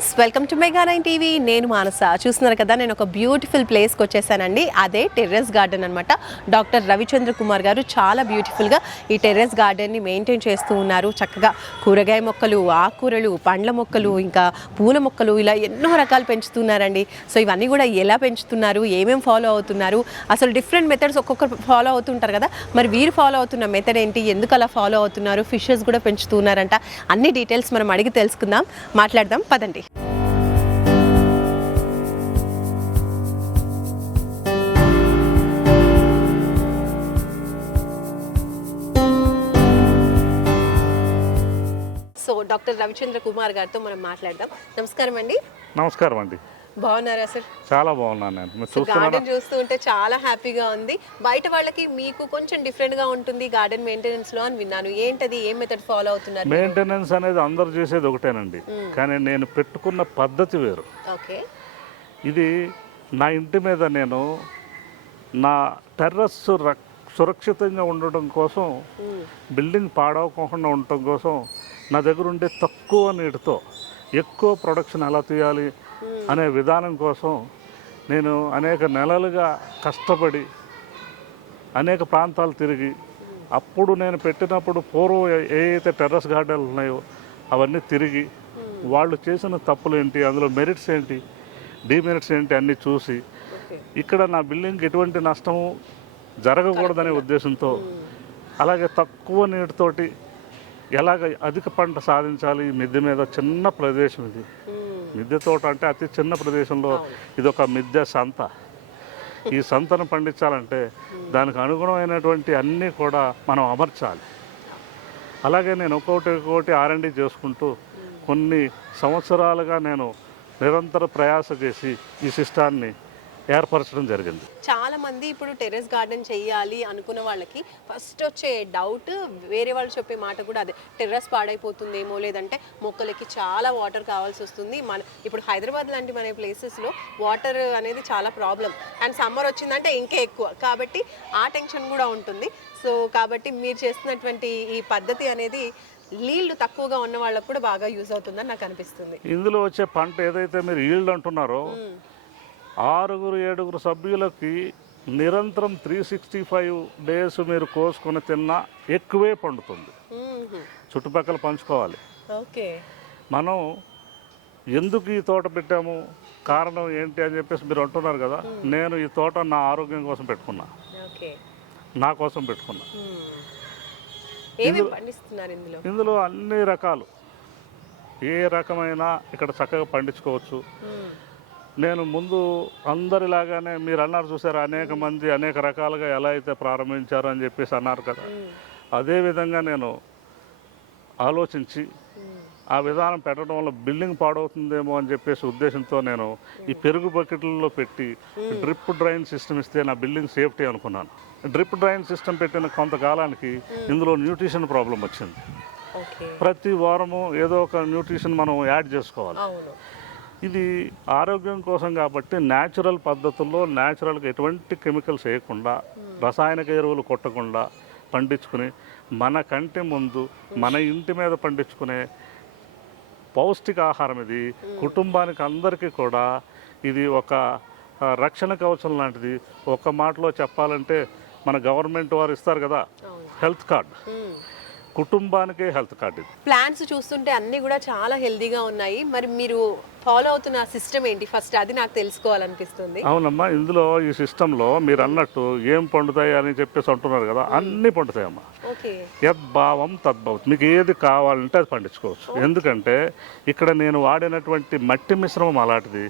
Viewers, welcome to Mega nine TV. నేను మానస. చూస్తున్నారు కదా, నేను ఒక బ్యూటిఫుల్ ప్లేస్కి వచ్చేసానండి. అదే టెర్రస్ గార్డెన్ అనమాట. డాక్టర్ రవిచంద్ర కుమార్ గారు చాలా బ్యూటిఫుల్గా ఈ టెర్రస్ గార్డెన్ని మెయింటైన్ చేస్తూ ఉన్నారు. చక్కగా కూరగాయ మొక్కలు, ఆకుకూరలు, పండ్ల మొక్కలు, ఇంకా పూల మొక్కలు, ఇలా ఎన్నో రకాలు పెంచుతున్నారండి. సో ఇవన్నీ కూడా ఎలా పెంచుతున్నారు, ఏమేమి ఫాలో అవుతున్నారు, అసలు డిఫరెంట్ మెథడ్స్ ఒక్కొక్కరు ఫాలో అవుతుంటారు కదా, మరి వీరు ఫాలో అవుతున్న మెథడ్ ఏంటి, ఎందుకు అలా ఫాలో అవుతున్నారు, ఫిషెస్ కూడా పెంచుతున్నారంట, అన్ని డీటెయిల్స్ మనం అడిగి తెలుసుకుందాం, మాట్లాడదాం, పదండి. సో డాక్టర్ రవిచంద్ర కుమార్ గారితో మనం మాట్లాడదాం. నమస్కారం అండి. నమస్కారం అండి. బాగున్నారా సార్? చాలా బాగున్నాను నేను. గార్డెన్ చూస్తూ ఉంటే చాలా హ్యాపీగా ఉంది. బయట వాళ్ళకి మీకు కొంచెం డిఫరెంట్ గా ఉంటుంది గార్డెన్ మెయింటెనెన్స్ లో అని విన్నాను. ఏంటది, ఏం మెథడ్ ఫాలో అవుతున్నారు? మెయింటెనెన్స్ అనేది అందరూ చేసేది ఒకటేనండి, కానీ నేను పెట్టుకున్న పద్ధతి వేరు. ఓకే. ఇది నా ఇంటి మీద నేను నా టెర్రస్ సురక్షితంగా ఉండటం కోసం, బిల్డింగ్ పాడవకుండా ఉండటం కోసం, నా దగ్గర ఉండే తక్కువ నీటితో ఎక్కువ ప్రొడక్షన్ ఎలా తీయాలి అనే విధానం కోసం నేను అనేక నెలలుగా కష్టపడి అనేక ప్రాంతాలు తిరిగి, అప్పుడు నేను పెట్టినప్పుడు పూర్వం ఏవైతే టెర్రస్ గార్డెన్లు ఉన్నాయో అవన్నీ తిరిగి, వాళ్ళు చేసిన తప్పులు ఏంటి, అందులో మెరిట్స్ ఏంటి, డిమెరిట్స్ ఏంటి అన్నీ చూసి, ఇక్కడ నా బిల్డింగ్కి ఎటువంటి నష్టము జరగకూడదనే ఉద్దేశంతో, అలాగే తక్కువ నీటితోటి ఎలాగ అధిక పంట సాధించాలి. మిద్దె మీద చిన్న ప్రదేశం ఇది, మిద్దె తోట అంటే అతి చిన్న ప్రదేశంలో ఇదొక మిద్దె సంత. ఈ సంతను పండించాలంటే దానికి అనుగుణమైనటువంటి అన్నీ కూడా మనం అమర్చాలి. అలాగే నేను ఒక్కొక్కటి R&D చేసుకుంటూ కొన్ని సంవత్సరాలుగా నేను నిరంతర ప్రయాస చేసి ఈ సిస్టాన్ని ఏర్పరచడం జరిగింది. చాలా మంది ఇప్పుడు టెర్రస్ గార్డెన్ చేయాలి అనుకున్న వాళ్ళకి ఫస్ట్ వచ్చే డౌట్, వేరే వాళ్ళు చెప్పే మాట కూడా అదే, టెర్రస్ పాడైపోతుందేమో, లేదంటే మొక్కలకి చాలా వాటర్ కావాల్సి వస్తుంది. ఇప్పుడు హైదరాబాద్ లాంటి మన ప్లేసెస్లో వాటర్ అనేది చాలా ప్రాబ్లం, అండ్ సమ్మర్ వచ్చిందంటే ఇంకా ఎక్కువ, కాబట్టి ఆ టెన్షన్ కూడా ఉంటుంది. సో కాబట్టి మీరు చేస్తున్నటువంటి ఈ పద్ధతి అనేది నీళ్లు తక్కువగా ఉన్న వాళ్ళకు కూడా బాగా యూజ్ అవుతుందని నాకు అనిపిస్తుంది. ఇందులో వచ్చే పంట ఏదైతే మీరు ఈల్డ్ అంటున్నారో, 6-7 సభ్యులకి నిరంతరం 365 డేస్ మీరు కోసుకొని తిన్నా ఎక్కువే పండుతుంది. చుట్టుపక్కల పంచుకోవాలి. ఓకే. మనం ఎందుకు ఈ తోట పెట్టాము, కారణం ఏంటి అని చెప్పేసి మీరు అంటున్నారు కదా. నేను ఈ తోట నా ఆరోగ్యం కోసం పెట్టుకున్నా, నా కోసం పెట్టుకున్నా. ఇందులో అన్ని రకాలు, ఏ రకమైన ఇక్కడ చక్కగా పండించుకోవచ్చు. నేను ముందు అందరిలాగానే మీరు అన్నారు చూసారా, అనేక మంది అనేక రకాలుగా ఎలా అయితే ప్రారంభించారు అని చెప్పేసి అన్నారు కదా, అదేవిధంగా నేను ఆలోచించి ఆ విధానం పెట్టడం వల్ల బిల్డింగ్ పాడవుతుందేమో అని చెప్పేసి ఉద్దేశంతో నేను ఈ పెరుగు బకెట్లలో పెట్టి డ్రిప్ డ్రైన్ సిస్టమ్ ఇస్తే నా బిల్డింగ్ సేఫ్టీ అనుకున్నాను. డ్రిప్ డ్రైన్ సిస్టమ్ పెట్టిన కొంతకాలానికి ఇందులో న్యూట్రిషన్ ప్రాబ్లం వచ్చింది. ప్రతి వారము ఏదో ఒక న్యూట్రిషన్ మనం యాడ్ చేసుకోవాలి. ఇది ఆరోగ్యం కోసం కాబట్టి న్యాచురల్ పద్ధతుల్లో, న్యాచురల్గా ఎటువంటి కెమికల్స్ వేయకుండా, రసాయనిక ఎరువులు కొట్టకుండా పండించుకుని, మన కంటి ముందు మన ఇంటి మీద పండించుకునే పౌష్టికాహారం ఇది. కుటుంబానికి అందరికీ కూడా ఇది ఒక రక్షణ కవచం లాంటిది. ఒక మాటలో చెప్పాలంటే మన గవర్నమెంట్ వారు ఇస్తారు కదా హెల్త్ కార్డ్, కుటుంబానికే హెల్త్ కార్డ్ ఇది. ప్లాంట్స్ చూస్తుంటే అన్నీ కూడా చాలా హెల్దీగా ఉన్నాయి. మరి మీరు ఫాలో అవుతున్న సిస్టమ్ ఏంటి ఫస్ట్, అది నాకు తెలుసుకోవాలనిపిస్తుంది. అవునమ్మా, ఇందులో ఈ సిస్టంలో మీరు అన్నట్టు ఏం పండుతాయి అని చెప్పేసి అంటున్నారు కదా, అన్నీ పండుతాయమ్మా. యద్భావం తద్భావం, మీకు ఏది కావాలంటే అది పండించుకోవచ్చు. ఎందుకంటే ఇక్కడ నేను వాడినటువంటి మట్టి మిశ్రమం అలాంటిది,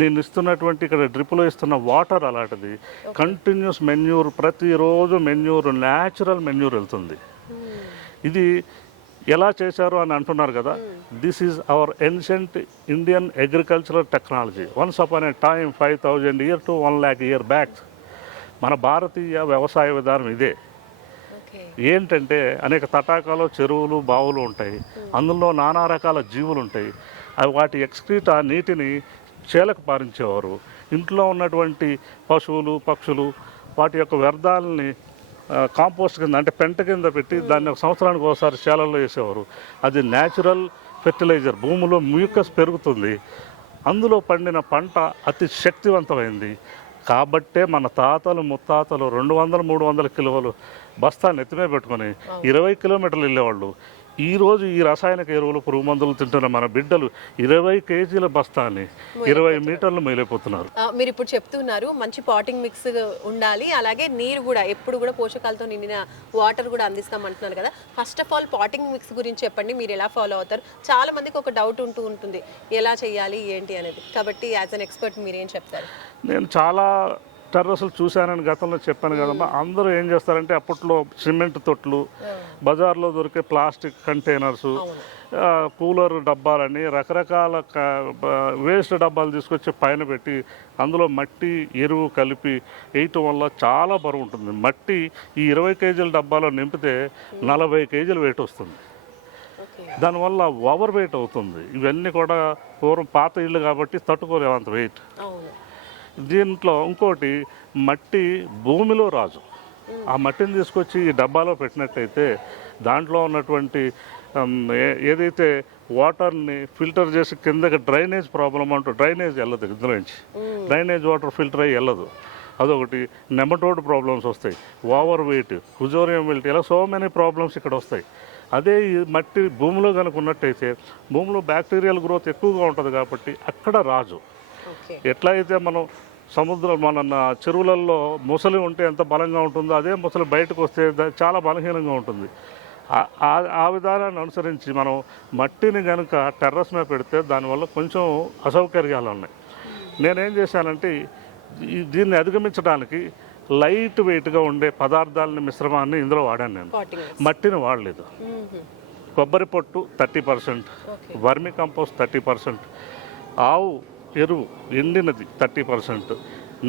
నేను ఇస్తున్నటువంటి ఇక్కడ డ్రిప్లో ఇస్తున్న వాటర్ అలాంటిది, కంటిన్యూస్ మెన్యూర్, ప్రతిరోజు మెన్యూర్, న్యాచురల్ మెన్యూర్ వెళ్తుంది. ఇది ఎలా చేశారు అని అంటున్నారు కదా, this is our ancient Indian agricultural technology. Once upon A time 5000 years to 1 lakh years back మన భారతీయ వ్యవసాయ విధానం ఇదే. ఏంటంటే అనేక తటాకాలు, చెరువులు, బావులు ఉంటాయి, అందులో నానా రకాల జీవులు ఉంటాయి. అవి వాటి ఎక్స్క్రీట్ ఆ నీటిని చేలకు పారించేవారు. ఇంట్లో ఉన్నటువంటి పశువులు, పక్షులు వాటి యొక్క వ్యర్థాలని కాంపోస్ట్ కింద, అంటే పెంట కింద పెట్టి దాన్ని ఒక సంవత్సరానికి ఒకసారి చేలల్లో వేసేవారు. అది న్యాచురల్ ఫెర్టిలైజర్, భూమిలో మ్యూకస్ పెరుగుతుంది, అందులో పండిన పంట అతి శక్తివంతమైంది. కాబట్టే మన తాతలు ముత్తాతలు 200-300 కిలోలు బస్తా నెత్తిమే పెట్టుకొని 20 కిలోమీటర్లు వెళ్ళేవాళ్ళు. ఈరోజు ఈ రసాయనిక ఎరువులు, పురుగు మందులు తింటున్న మన బిడ్డలు 20 కేజీల బస్తాని 20 మీటర్లు మేలైపోతున్నారు. మీరు ఇప్పుడు చెప్తున్నారు మంచి పాటింగ్ మిక్స్ ఉండాలి, అలాగే నీరు కూడా ఎప్పుడు కూడా పోషకాలతో నిండిన వాటర్ కూడా అందిస్తామంటున్నారు కదా. First of all potting mix గురించి చెప్పండి, మీరు ఎలా ఫాలో అవుతారు? చాలా మందికి ఒక డౌట్ ఉంటుంది ఎలా చేయాలి ఏంటి అనేది, కాబట్టి యాజ్ అన్ ఎక్స్పర్ట్ మీరు ఏం చెప్తారు? నేను చాలా టెర్రస్లు చూశానని గతంలో చెప్పాను కదమ్మా. అందరూ ఏం చేస్తారంటే అప్పట్లో సిమెంట్ తొట్లు, బజార్లో దొరికే ప్లాస్టిక్ కంటైనర్సు, కూలర్ డబ్బాలని, రకరకాల వేస్ట్ డబ్బాలు తీసుకొచ్చి పైన పెట్టి అందులో మట్టి ఎరువు కలిపి వేయటం వల్ల చాలా బరువు ఉంటుంది. మట్టి ఈ 20 కేజీల డబ్బాలో నింపితే 40 కేజీలు వెయిట్ వస్తుంది. దానివల్ల ఓవర్ వెయిట్ అవుతుంది. ఇవన్నీ కూడా పూర్వం పాత ఇళ్ళు కాబట్టి తట్టుకోలేవు అంత వెయిట్. దీంట్లో ఇంకోటి, మట్టి భూమిలో రాజు. ఆ మట్టిని తీసుకొచ్చి ఈ డబ్బాలో పెట్టినట్టయితే దాంట్లో ఉన్నటువంటి ఏదైతే వాటర్ని ఫిల్టర్ చేసి కిందకి డ్రైనేజ్ ప్రాబ్లం అంటూ డ్రైనేజ్ వెళ్ళదు, ఇందులోంచి డ్రైనేజ్ వాటర్ ఫిల్టర్ అయ్యి వెళ్ళదు. అదొకటి. నెమటోడ్ ప్రాబ్లమ్స్ వస్తాయి, ఓవర్ వెయిట్, ఫుజోరియం విల్ట్, ఇలా సో మెనీ ప్రాబ్లమ్స్ ఇక్కడ వస్తాయి. అదే ఈ మట్టి భూమిలో కనుక ఉన్నట్టయితే భూమిలో బ్యాక్టీరియల్ గ్రోత్ ఎక్కువగా ఉంటుంది కాబట్టి అక్కడ రాజు. ఎట్లా అయితే మనం సముద్రం మన చెరువులలో ముసలి ఉంటే ఎంత బలంగా ఉంటుందో అదే ముసలి బయటకు వస్తే చాలా బలహీనంగా ఉంటుంది. ఆ విధానాన్ని అనుసరించి మనం మట్టిని కనుక టెర్రస్ మీద పెడితే దానివల్ల కొంచెం అసౌకర్యాలు ఉన్నాయి. నేనేం చేశానంటే దీన్ని అధిగమించడానికి లైట్ వెయిట్గా ఉండే పదార్థాలని మిశ్రమాన్ని ఇందులో వాడాను. నేను మట్టిని వాడలేదు. కొబ్బరి పొట్టు 30%, వర్మి కంపోస్ట్ 30%, ఆవు ఎరువు ఎండినది 30%,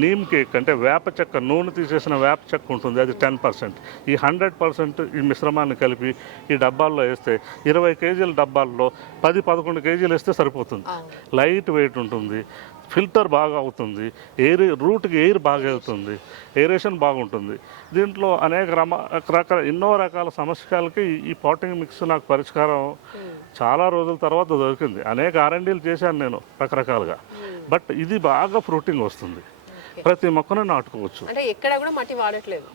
నీమ్ కేక్ అంటే వేప చెక్క, నూనె తీసేసిన వేప చెక్క ఉంటుంది, అది 10%. ఈ 100% ఈ మిశ్రమాన్ని కలిపి ఈ డబ్బాల్లో వేస్తే 20 కేజీల డబ్బాల్లో 10-11 కేజీలు వేస్తే సరిపోతుంది. లైట్ వెయిట్ ఉంటుంది, ఫిల్టర్ బాగా అవుతుంది, రూట్కి ఎయిర్ బాగా వెళ్తుంది, ఏరేషన్ బాగుంటుంది. దీంట్లో ఎన్నో రకాల సమస్యలకి ఈ పాటింగ్ మిక్స్ నాకు పరిష్కారం చాలా రోజుల తర్వాత దొరికింది. అనేక R&Dలు చేశాను నేను రకరకాలుగా. బట్ ఇది బాగా ఫ్రూటింగ్ వస్తుంది. ప్రతి మొక్కను నాటుకోవచ్చు. అంటే ఎక్కడ కూడా మట్టి వాడట్లేదు.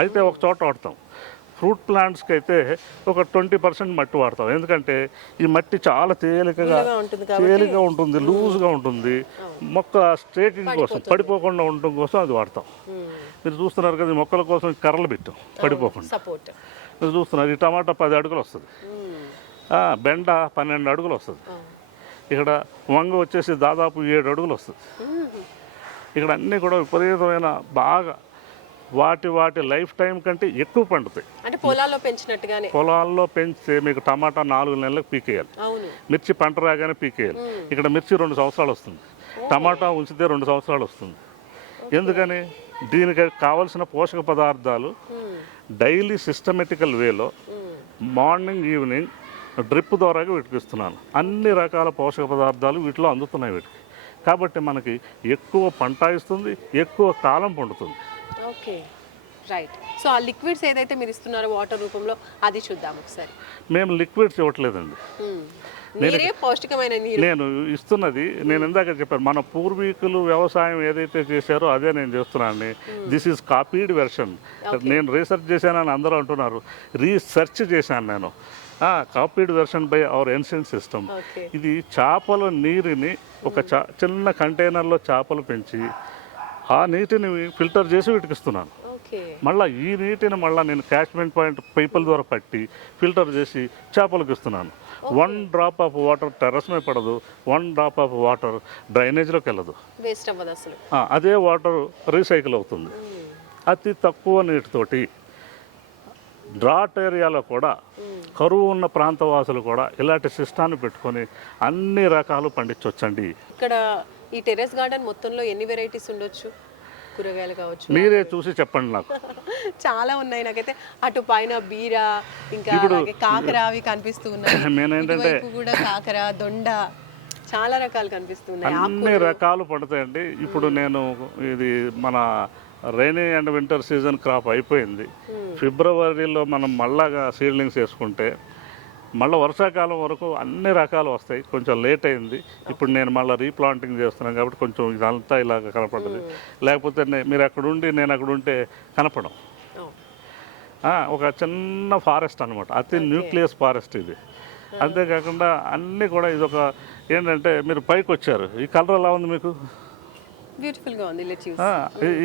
అయితే ఒక చోట వాడతాం. ఫ్రూట్ ప్లాంట్స్కి అయితే ఒక 20% మట్టి వాడతాం. ఎందుకంటే ఈ మట్టి చాలా తేలికగా ఉంటుంది, లూజ్గా ఉంటుంది. మొక్క స్ట్రేకింగ్ కోసం, పడిపోకుండా ఉండటం కోసం అది వాడతాం. మీరు చూస్తున్నారు కదా, మొక్కల కోసం కర్రలు పెట్టాం పడిపోకుండా. మీరు చూస్తున్నారు, ఈ టమాటా 10 అడుగులు వస్తుంది, బెండ 12 అడుగులు వస్తుంది, ఇక్కడ వంగ వచ్చేసి దాదాపు 7 అడుగులు వస్తుంది. ఇక్కడ అన్నీ కూడా విపరీతమైన బాగా వాటి లైఫ్ టైం కంటే ఎక్కువ పండుతాయి. అంటే పొలాల్లో పెంచినట్టుగానే. పొలాల్లో పెంచితే మీకు టమాటా 4 నెలలకు పీకేయాలి, మిర్చి పంట రాగానే పీకేయాలి. ఇక్కడ మిర్చి 2 సంవత్సరాలు వస్తుంది, టమాటా ఉంచితే 2 సంవత్సరాలు వస్తుంది. ఎందుకని? దీనికి కావలసిన పోషక పదార్థాలు డైలీ సిస్టమేటికల్ వేలో మార్నింగ్ ఈవినింగ్ డ్రిప్ ద్వారా వీటికి ఇస్తున్నాను. అన్ని రకాల పోషక పదార్థాలు వీటిలో అందుతున్నాయి వీటికి. కాబట్టి మనకి ఎక్కువ పంట ఇస్తుంది, ఎక్కువ కాలం పండుతుంది. Okay, right. సో ఆ లిక్విడ్స్ ఏదైతే మీరు ఇస్తున్నారో వాటర్ రూపంలో, అది చూద్దాం ఒకసారి. మేము లిక్విడ్స్ ఇవ్వట్లేదండి, నీరే పౌష్టికమైన నీరు నేను ఇస్తున్నది. నేను ఇందాక చెప్పాను, మన పూర్వీకులు వ్యవసాయం ఏదైతే చేశారో అదే నేను చేస్తున్నాను. This is copied version. నేను రీసెర్చ్ చేశానని అందరూ అంటున్నారు, రీసెర్చ్ చేశాను నేను. Copied version by our ancient system. ఇది చేపల నీరుని ఒక చిన్న కంటైనర్లో చేపలు పెంచి ఆ నీటిని ఫిల్టర్ చేసి వీటికి ఇస్తున్నాను. మళ్ళీ ఈ నీటిని నేను క్యాచ్మెంట్ పాయింట్ పైపుల ద్వారా పట్టి ఫిల్టర్ చేసి చేపలకు ఇస్తున్నాను. 1 డ్రాప్ ఆఫ్ వాటర్ టెర్రస్ మీద పడదు, 1 డ్రాప్ ఆఫ్ వాటర్ డ్రైనేజ్లోకి వెళ్ళదు, వేస్ట్ అవ్వదు అసలు. అదే వాటర్ రీసైకిల్ అవుతుంది. అతి తక్కువ నీటితోటి డ్రాట్ ఏరియాలో కూడా, కరువు ఉన్న ప్రాంతవాసులు కూడా ఇలాంటి సిస్టాన్ని పెట్టుకొని అన్ని రకాలు పండించవచ్చండి. ఇక్కడ ఈ టెర్రస్ గార్డెన్ మొత్తంలో ఎన్ని వెరైటీస్ ఉండొచ్చు? కూరగాయలు కావచ్చు, మీరే చూసి చెప్పండి నాకు. చాలా ఉన్నాయి. నాకైతే అటు పైన బీర, ఇంకా కాకర అవి కనిపిస్తూ ఉన్నాయి. నేనేంటంటే కూడా కాకర, దొండ, చాలా రకాలు కనిపిస్తున్నాయి. అన్ని రకాలు పడతాయండి. ఇప్పుడు నేను ఇది మన rainy and winter season crop అయిపోయింది. ఫిబ్రవరిలో మనం మళ్ళాగా సీడ్లింగ్స్ వేసుకుంటే మళ్ళీ వర్షాకాలం వరకు అన్ని రకాలు వస్తాయి. కొంచెం లేట్ అయింది. ఇప్పుడు నేను మళ్ళీ రీప్లాంటింగ్ చేస్తున్నాను కాబట్టి కొంచెం ఇదంతా ఇలాగ కనపడదు. లేకపోతే మీరు అక్కడ ఉండి నేను అక్కడ ఉంటే కనపడం. ఒక చిన్న ఫారెస్ట్ అనమాట, అతి న్యూక్లియస్ ఫారెస్ట్ ఇది. అంతేకాకుండా అన్నీ కూడా ఇది ఒక ఏంటంటే మీరు పైకి వచ్చారు, ఈ కలర్ ఎలా ఉంది మీకు? బ్యూటిఫుల్గా ఉంది.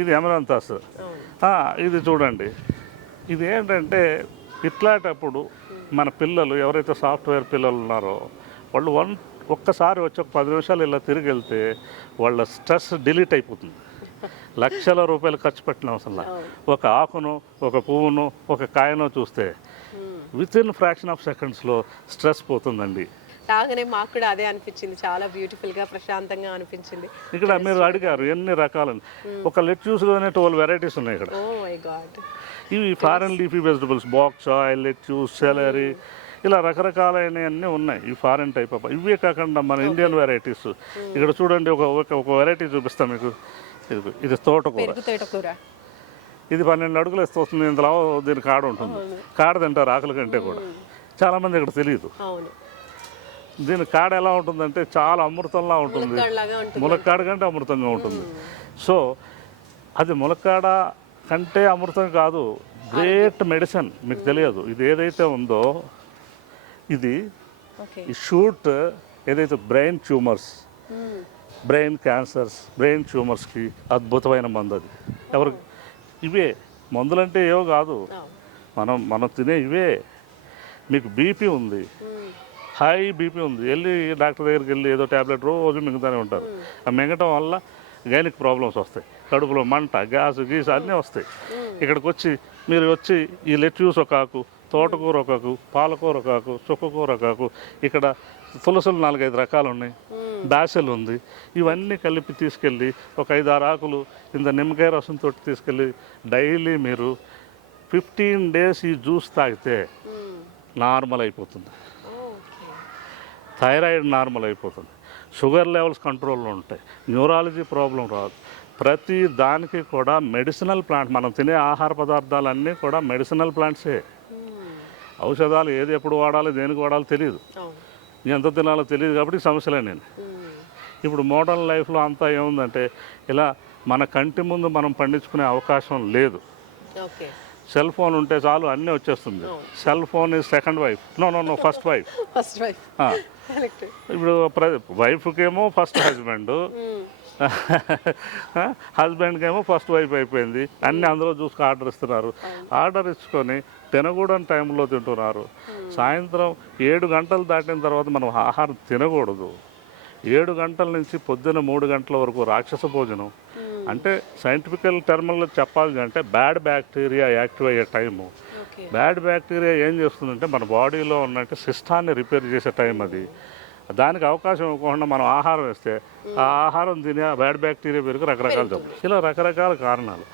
ఇది ఎమరాంతాస్. ఇది చూడండి, ఇది ఏంటంటే ఇట్లాంటప్పుడు మన పిల్లలు ఎవరైతే సాఫ్ట్వేర్ పిల్లలు ఉన్నారో వాళ్ళు ఒక్కసారి వచ్చి ఒక 10 నిమిషాలు ఇలా తిరిగి వెళ్తే వాళ్ళ స్ట్రెస్ డిలీట్ అయిపోతుంది. లక్షల రూపాయలు ఖర్చు పెట్టిన అవసరం. ఒక ఆకును, ఒక పువ్వును, ఒక కాయను చూస్తే వితిన్ ఫ్రాక్షన్ ఆఫ్ సెకండ్స్లో స్ట్రెస్ పోతుందండి. రాగానే మాకు కూడా అదే అనిపించింది, చాలా బ్యూటిఫుల్గా ప్రశాంతంగా అనిపించింది. ఇక్కడ మీరు అడిగారు ఎన్ని రకాలని, ఒక లెట్యూస్లోనే 12 వెరైటీస్ ఉన్నాయి ఇక్కడ. ఇవి ఫారెన్ లీఫీ వెజిటబుల్స్, బాక్ చాయ్, లెట్యూస్, సెలరీ, ఇలా రకరకాలైనవన్నీ ఉన్నాయి. ఈ ఫారెన్ టైప్ ఆఫ్. ఇవే కాకుండా మన ఇండియన్ వెరైటీస్ ఇక్కడ చూడండి. ఒక వెరైటీ చూపిస్తాం మీకు. ఇది తోటకూర. ఇది 12 అడుగులు వస్తుంది. ఇందులో దీని కాడ ఉంటుంది. కాడ తింటారు ఆకుల కంటే కూడా. చాలామంది ఇక్కడ తెలియదు. దీని కాడ ఎలా ఉంటుందంటే చాలా అమృతంలా ఉంటుంది. ములక్కాడ కంటే అమృతంగా ఉంటుంది. సో అది ములక్కాడ కంటే అమృతం కాదు, గ్రేట్ మెడిసిన్. మీకు తెలియదు. ఇది ఏదైతే ఉందో ఇది ఈ షూట్ ఏదైతే brain tumours, brain cancers, brain ట్యూమర్స్కి అద్భుతమైన మందు అది. ఎవరికి ఇవే మందులంటే ఏవో కాదు, మనం తినే ఇవే. మీకు బీపీ ఉంది, హై బీపీ ఉంది, వెళ్ళి డాక్టర్ దగ్గరికి వెళ్ళి ఏదో ట్యాబ్లెట్ రోజు మింగుతూనే ఉంటారు. ఆ మింగటం వల్ల గైనిక్ ప్రాబ్లమ్స్ వస్తాయి, కడుపులో మంట, గ్యాస్ గీస్ అన్నీ వస్తాయి. ఇక్కడికి వచ్చి మీరు వచ్చి ఈ లెట్యూస్ ఒక ఆకు, తోటకూర ఒక ఆకు, పాలకూర ఒక ఆకు, చుక్కకూర ఒక ఆకు, ఇక్కడ తులసులు 4-5 రకాలు ఉన్నాయి, దాసెలు ఉంది, ఇవన్నీ కలిపి తీసుకెళ్ళి ఒక 5-6 ఆకులు ఇంత నిమ్మకాయ రసంతో తీసుకెళ్ళి డైలీ మీరు 15 days ఈ జ్యూస్ తాగితే నార్మల్ అయిపోతుంది. థైరాయిడ్ నార్మల్ అయిపోతుంది, షుగర్ లెవెల్స్ కంట్రోల్లో ఉంటాయి, న్యూరాలజీ ప్రాబ్లం రాదు. ప్రతి దానికి కూడా మెడిసినల్ ప్లాంట్. మనం తినే ఆహార పదార్థాలన్నీ కూడా మెడిసినల్ ప్లాంట్సే. ఔషధాలు ఏది ఎప్పుడు వాడాలి, దేనికి వాడాలో తెలియదు, ఎంత తినాలో తెలియదు కాబట్టి సమస్యలే. నేను ఇప్పుడు మోడర్న్ లైఫ్లో అంతా ఏముందంటే ఇలా మన కంటి ముందు మనం పండించుకునే అవకాశం లేదు. సెల్ ఫోన్ ఉంటే చాలు అన్నీ వచ్చేస్తుంది. Cell phone is second wife. No first wife. ఇప్పుడు వైఫ్కి ఏమో ఫస్ట్ హస్బెండ్, హస్బెండ్కి ఏమో ఫస్ట్ వైఫ్ అయిపోయింది. అన్నీ అందులో చూసుకు ఆర్డర్ ఇస్తున్నారు. ఆర్డర్ ఇచ్చుకొని తినకూడని టైంలో తింటున్నారు. సాయంత్రం 7 గంటలు దాటిన తర్వాత మనం ఆహారం తినకూడదు. 7 గంటల నుంచి పొద్దున్న 3 గంటల వరకు రాక్షస భోజనం. అంటే సైంటిఫికల్ టర్మ్లో చెప్పాలి అంటే బ్యాడ్ బ్యాక్టీరియా యాక్టివ్ అయ్యే టైము. బ్యాడ్ బ్యాక్టీరియా ఏం చేస్తుందంటే మన బాడీలో ఉన్నట్టు సిస్టాన్ని రిపేర్ చేసే టైం అది. దానికి అవకాశం ఇవ్వకుండా మనం ఆహారం వేస్తే ఆ ఆహారం తిని ఆ బ్యాడ్ బ్యాక్టీరియా పెరిగి రకరకాల జబ్బులు, ఇలా రకరకాల కారణాలు.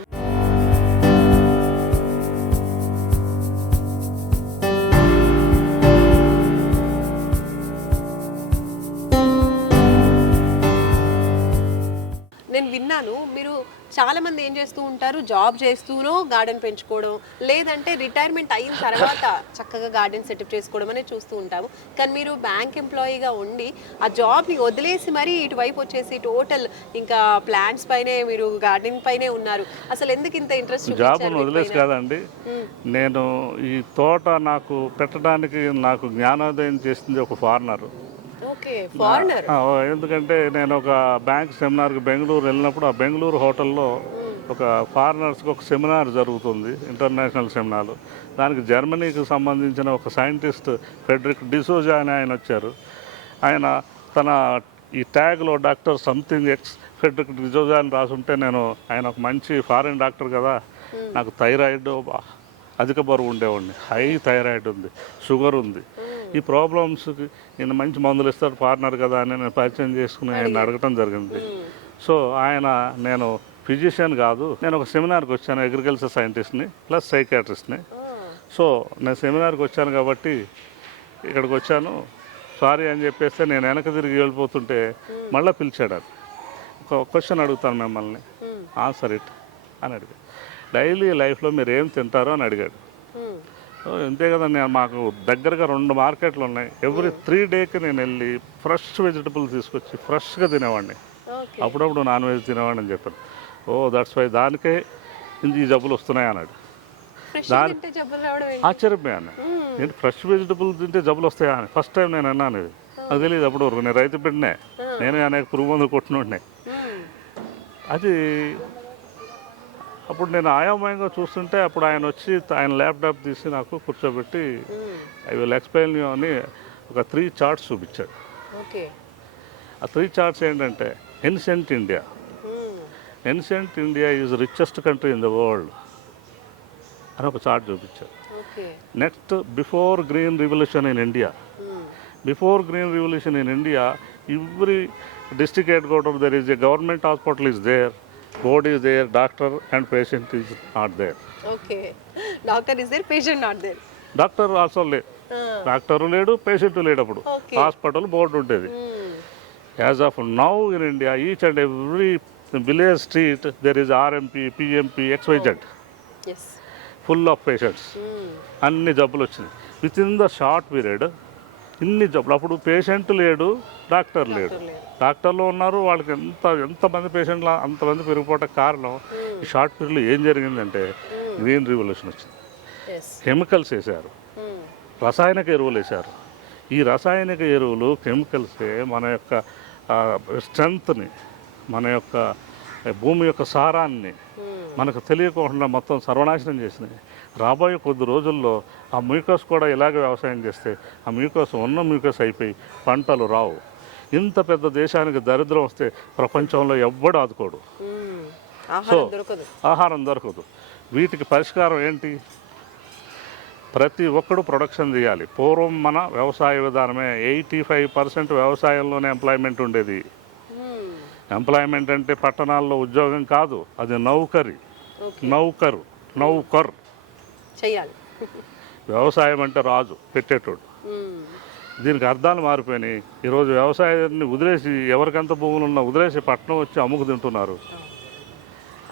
నేను విన్నాను మీరు చాలా మంది ఏం చేస్తూ ఉంటారు, జాబ్ చేస్తూనో గార్డెన్ పెంచుకోవడం, లేదంటే రిటైర్మెంట్ అయిన తర్వాత చక్కగా గార్డెన్ సెటప్ చేసుకోవడం అనేది చూస్తూ ఉంటాము. కానీ మీరు బ్యాంక్ ఎంప్లాయీగా ఉండి ఆ జాబ్ని వదిలేసి మరీ ఇటువైపు వచ్చేసి టోటల్ ఇంకా ప్లాంట్స్ పైనే, మీరు గార్డెనింగ్ పైనే ఉన్నారు. అసలు ఎందుకు ఇంత ఇంట్రెస్ట్? జాబ్ను వదిలేసి కాదండి, నేను ఈ తోట నాకు పెట్టడానికి నాకు జ్ఞానోదయం చేసింది ఒక ఫారినర్. ఎందుకంటే నేను ఒక బ్యాంక్ సెమినార్కి బెంగళూరు వెళ్ళినప్పుడు ఆ బెంగళూరు హోటల్లో ఒక ఫారినర్స్కి ఒక సెమినార్ జరుగుతుంది, ఇంటర్నేషనల్ సెమినార్. దానికి జర్మనీకి సంబంధించిన ఒక సైంటిస్ట్ ఫెడరిక్ డిసోజా అని ఆయన వచ్చారు. ఆయన తన ఈ ట్యాగ్లో doctor something X Frederick D'Souza అని రాసుంటే, నేను ఆయన ఒక మంచి ఫారిన్ డాక్టర్ కదా, నాకు థైరాయిడ్ అధిక బరువు ఉండేవాడిని, హై థైరాయిడ్ ఉంది, షుగర్ ఉంది, ఈ ప్రాబ్లమ్స్కి ఈయన మంచి మందులు ఇస్తారు పార్ట్నర్ కదా అని నేను పరిచయం చేసుకుని ఆయన అడగటం జరిగింది. సో ఆయన, నేను ఫిజిషియన్ కాదు, నేను ఒక సెమినార్కి వచ్చాను, అగ్రికల్చర్ సైంటిస్ట్ని ప్లస్ సైకాట్రిస్ట్ని. సో నేను సెమినార్కి వచ్చాను కాబట్టి ఇక్కడికి వచ్చాను, సారీ అని చెప్పేస్తే నేను వెనక తిరిగి వెళ్ళిపోతుంటే మళ్ళీ పిలిచాడు. అది ఒక క్వశ్చన్ అడుగుతాను మిమ్మల్ని, ఆన్సర్ ఇట్ అని అడిగాడు. డైలీ లైఫ్లో మీరు ఏం తింటారో అని అడిగాడు. అంతే కదండి, మాకు దగ్గరగా 2 మార్కెట్లు ఉన్నాయి. ఎవ్రీ 3 డేకి నేను వెళ్ళి ఫ్రెష్ వెజిటబుల్స్ తీసుకొచ్చి ఫ్రెష్గా తినేవాడిని. ఓకే. అప్పుడప్పుడు నాన్ వెజ్ తినేవాడిని అని చెప్పాను. దట్స్ వై దానికే ఈ జబ్బులు వస్తున్నాయి అన్నాడు. ఫ్రెష్ దాని తింటే జబ్బులు రావడం ఏంటి? ఆశ్చర్యపోయాను. నేను ఫ్రెష్ వెజిటబుల్స్ తింటే జబ్బులు వస్తాయా అని ఫస్ట్ టైం నేను అన్నాను. ఇది అది తెలియదు అప్పుడు వరకు. నేను రైతు బిడ్డనే, నేనే అనేక పురుగు మందులు కొట్టినోడినే. అది అప్పుడు నేను ఆయామయంగా చూస్తుంటే అప్పుడు ఆయన వచ్చి ఆయన ల్యాప్టాప్ తీసి నాకు కూర్చోబెట్టి ఐ విల్ ఎక్స్ప్లెయిన్ యూ అని ఒక 3 చార్ట్స్ చూపించాడు. ఓకే. ఆ 3 చార్ట్స్ ఏంటంటే ancient India, ancient India is richest country in the world అని ఒక చార్ట్ చూపించాడు. Okay. Next before green revolution in India, before green revolution in India every district headquarter there is a government hospital is there, board is there, doctor and patient is not there. Okay. Doctor is there, patient not there. Doctor also లేదు, doctor లేడు, patient లేడు. అప్పుడు Okay. Hospital board ఉండేది. As of now in India each and every village street there is RMP, PMP, XYZ, ఎస్. Full of patients. అన్ని జబ్బులు వచ్చినాయి within the short period. ఇన్ని జబ్బులు. అప్పుడు పేషెంట్ లేడు, డాక్టర్ లేడు. డాక్టర్లు ఉన్నారు, వాళ్ళకి ఎంతమంది పేషెంట్లు అంతమంది పెరిగిపోవటానికి కారణం ఈ షార్ట్ పీరియడ్లో ఏం జరిగిందంటే గ్రీన్ రివల్యూషన్ వచ్చింది. కెమికల్స్ వేశారు, రసాయనిక ఎరువులు వేశారు. ఈ రసాయనిక ఎరువులు, కెమికల్సే మన యొక్క స్ట్రెంగ్త్ని, మన యొక్క భూమి యొక్క సారాన్ని మనకు తెలియకుండా మొత్తం సర్వనాశనం చేసినాయి. రాబోయే కొద్ది రోజుల్లో ఆ మ్యూకస్ కూడా ఇలాగే వ్యవసాయం చేస్తే ఆ మ్యూకస్ ఉన్న మ్యూకస్ అయిపోయి పంటలు రావు. ఇంత పెద్ద దేశానికి దరిద్రం వస్తే ప్రపంచంలో ఎవ్వడు ఆదుకోడు. సో ఆహారం దొరకదు. వీటికి పరిష్కారం ఏంటి? ప్రతి ఒక్కడు ప్రొడక్షన్ చేయాలి. పూర్వం మన వ్యవసాయ విధానమే 85% వ్యవసాయంలోనే ఎంప్లాయ్మెంట్ ఉండేది. ఎంప్లాయ్మెంట్ అంటే పట్టణాల్లో ఉద్యోగం కాదు, అది నౌకరు చెయ్యాలి. వ్యవసాయం అంటే రాజు పెట్టేటోడు. దీనికి అర్థాలు మారిపోయినాయి. ఈరోజు వ్యవసాయాన్ని వదిలేసి ఎవరికెంత భూములు ఉన్నా వదిలేసి పట్టణం వచ్చి అమ్ముకు తింటున్నారు.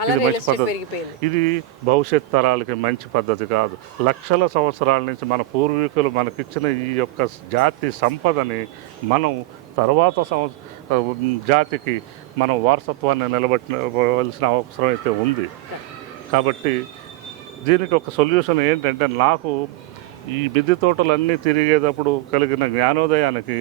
ఇది మంచి పద్ధతి. ఇది భవిష్యత్ తరాలకి మంచి పద్ధతి కాదు. లక్షల సంవత్సరాల నుంచి మన పూర్వీకులు మనకిచ్చిన ఈ యొక్క జాతి సంపదని మనం తర్వాత జాతికి మనం వారసత్వాన్ని నిలబెట్టవలసిన అవసరం అయితే ఉంది. కాబట్టి దీనికి ఒక సొల్యూషన్ ఏంటంటే, నాకు ఈ మిద్దె తోటలన్నీ తిరిగేటప్పుడు కలిగిన జ్ఞానోదయానికి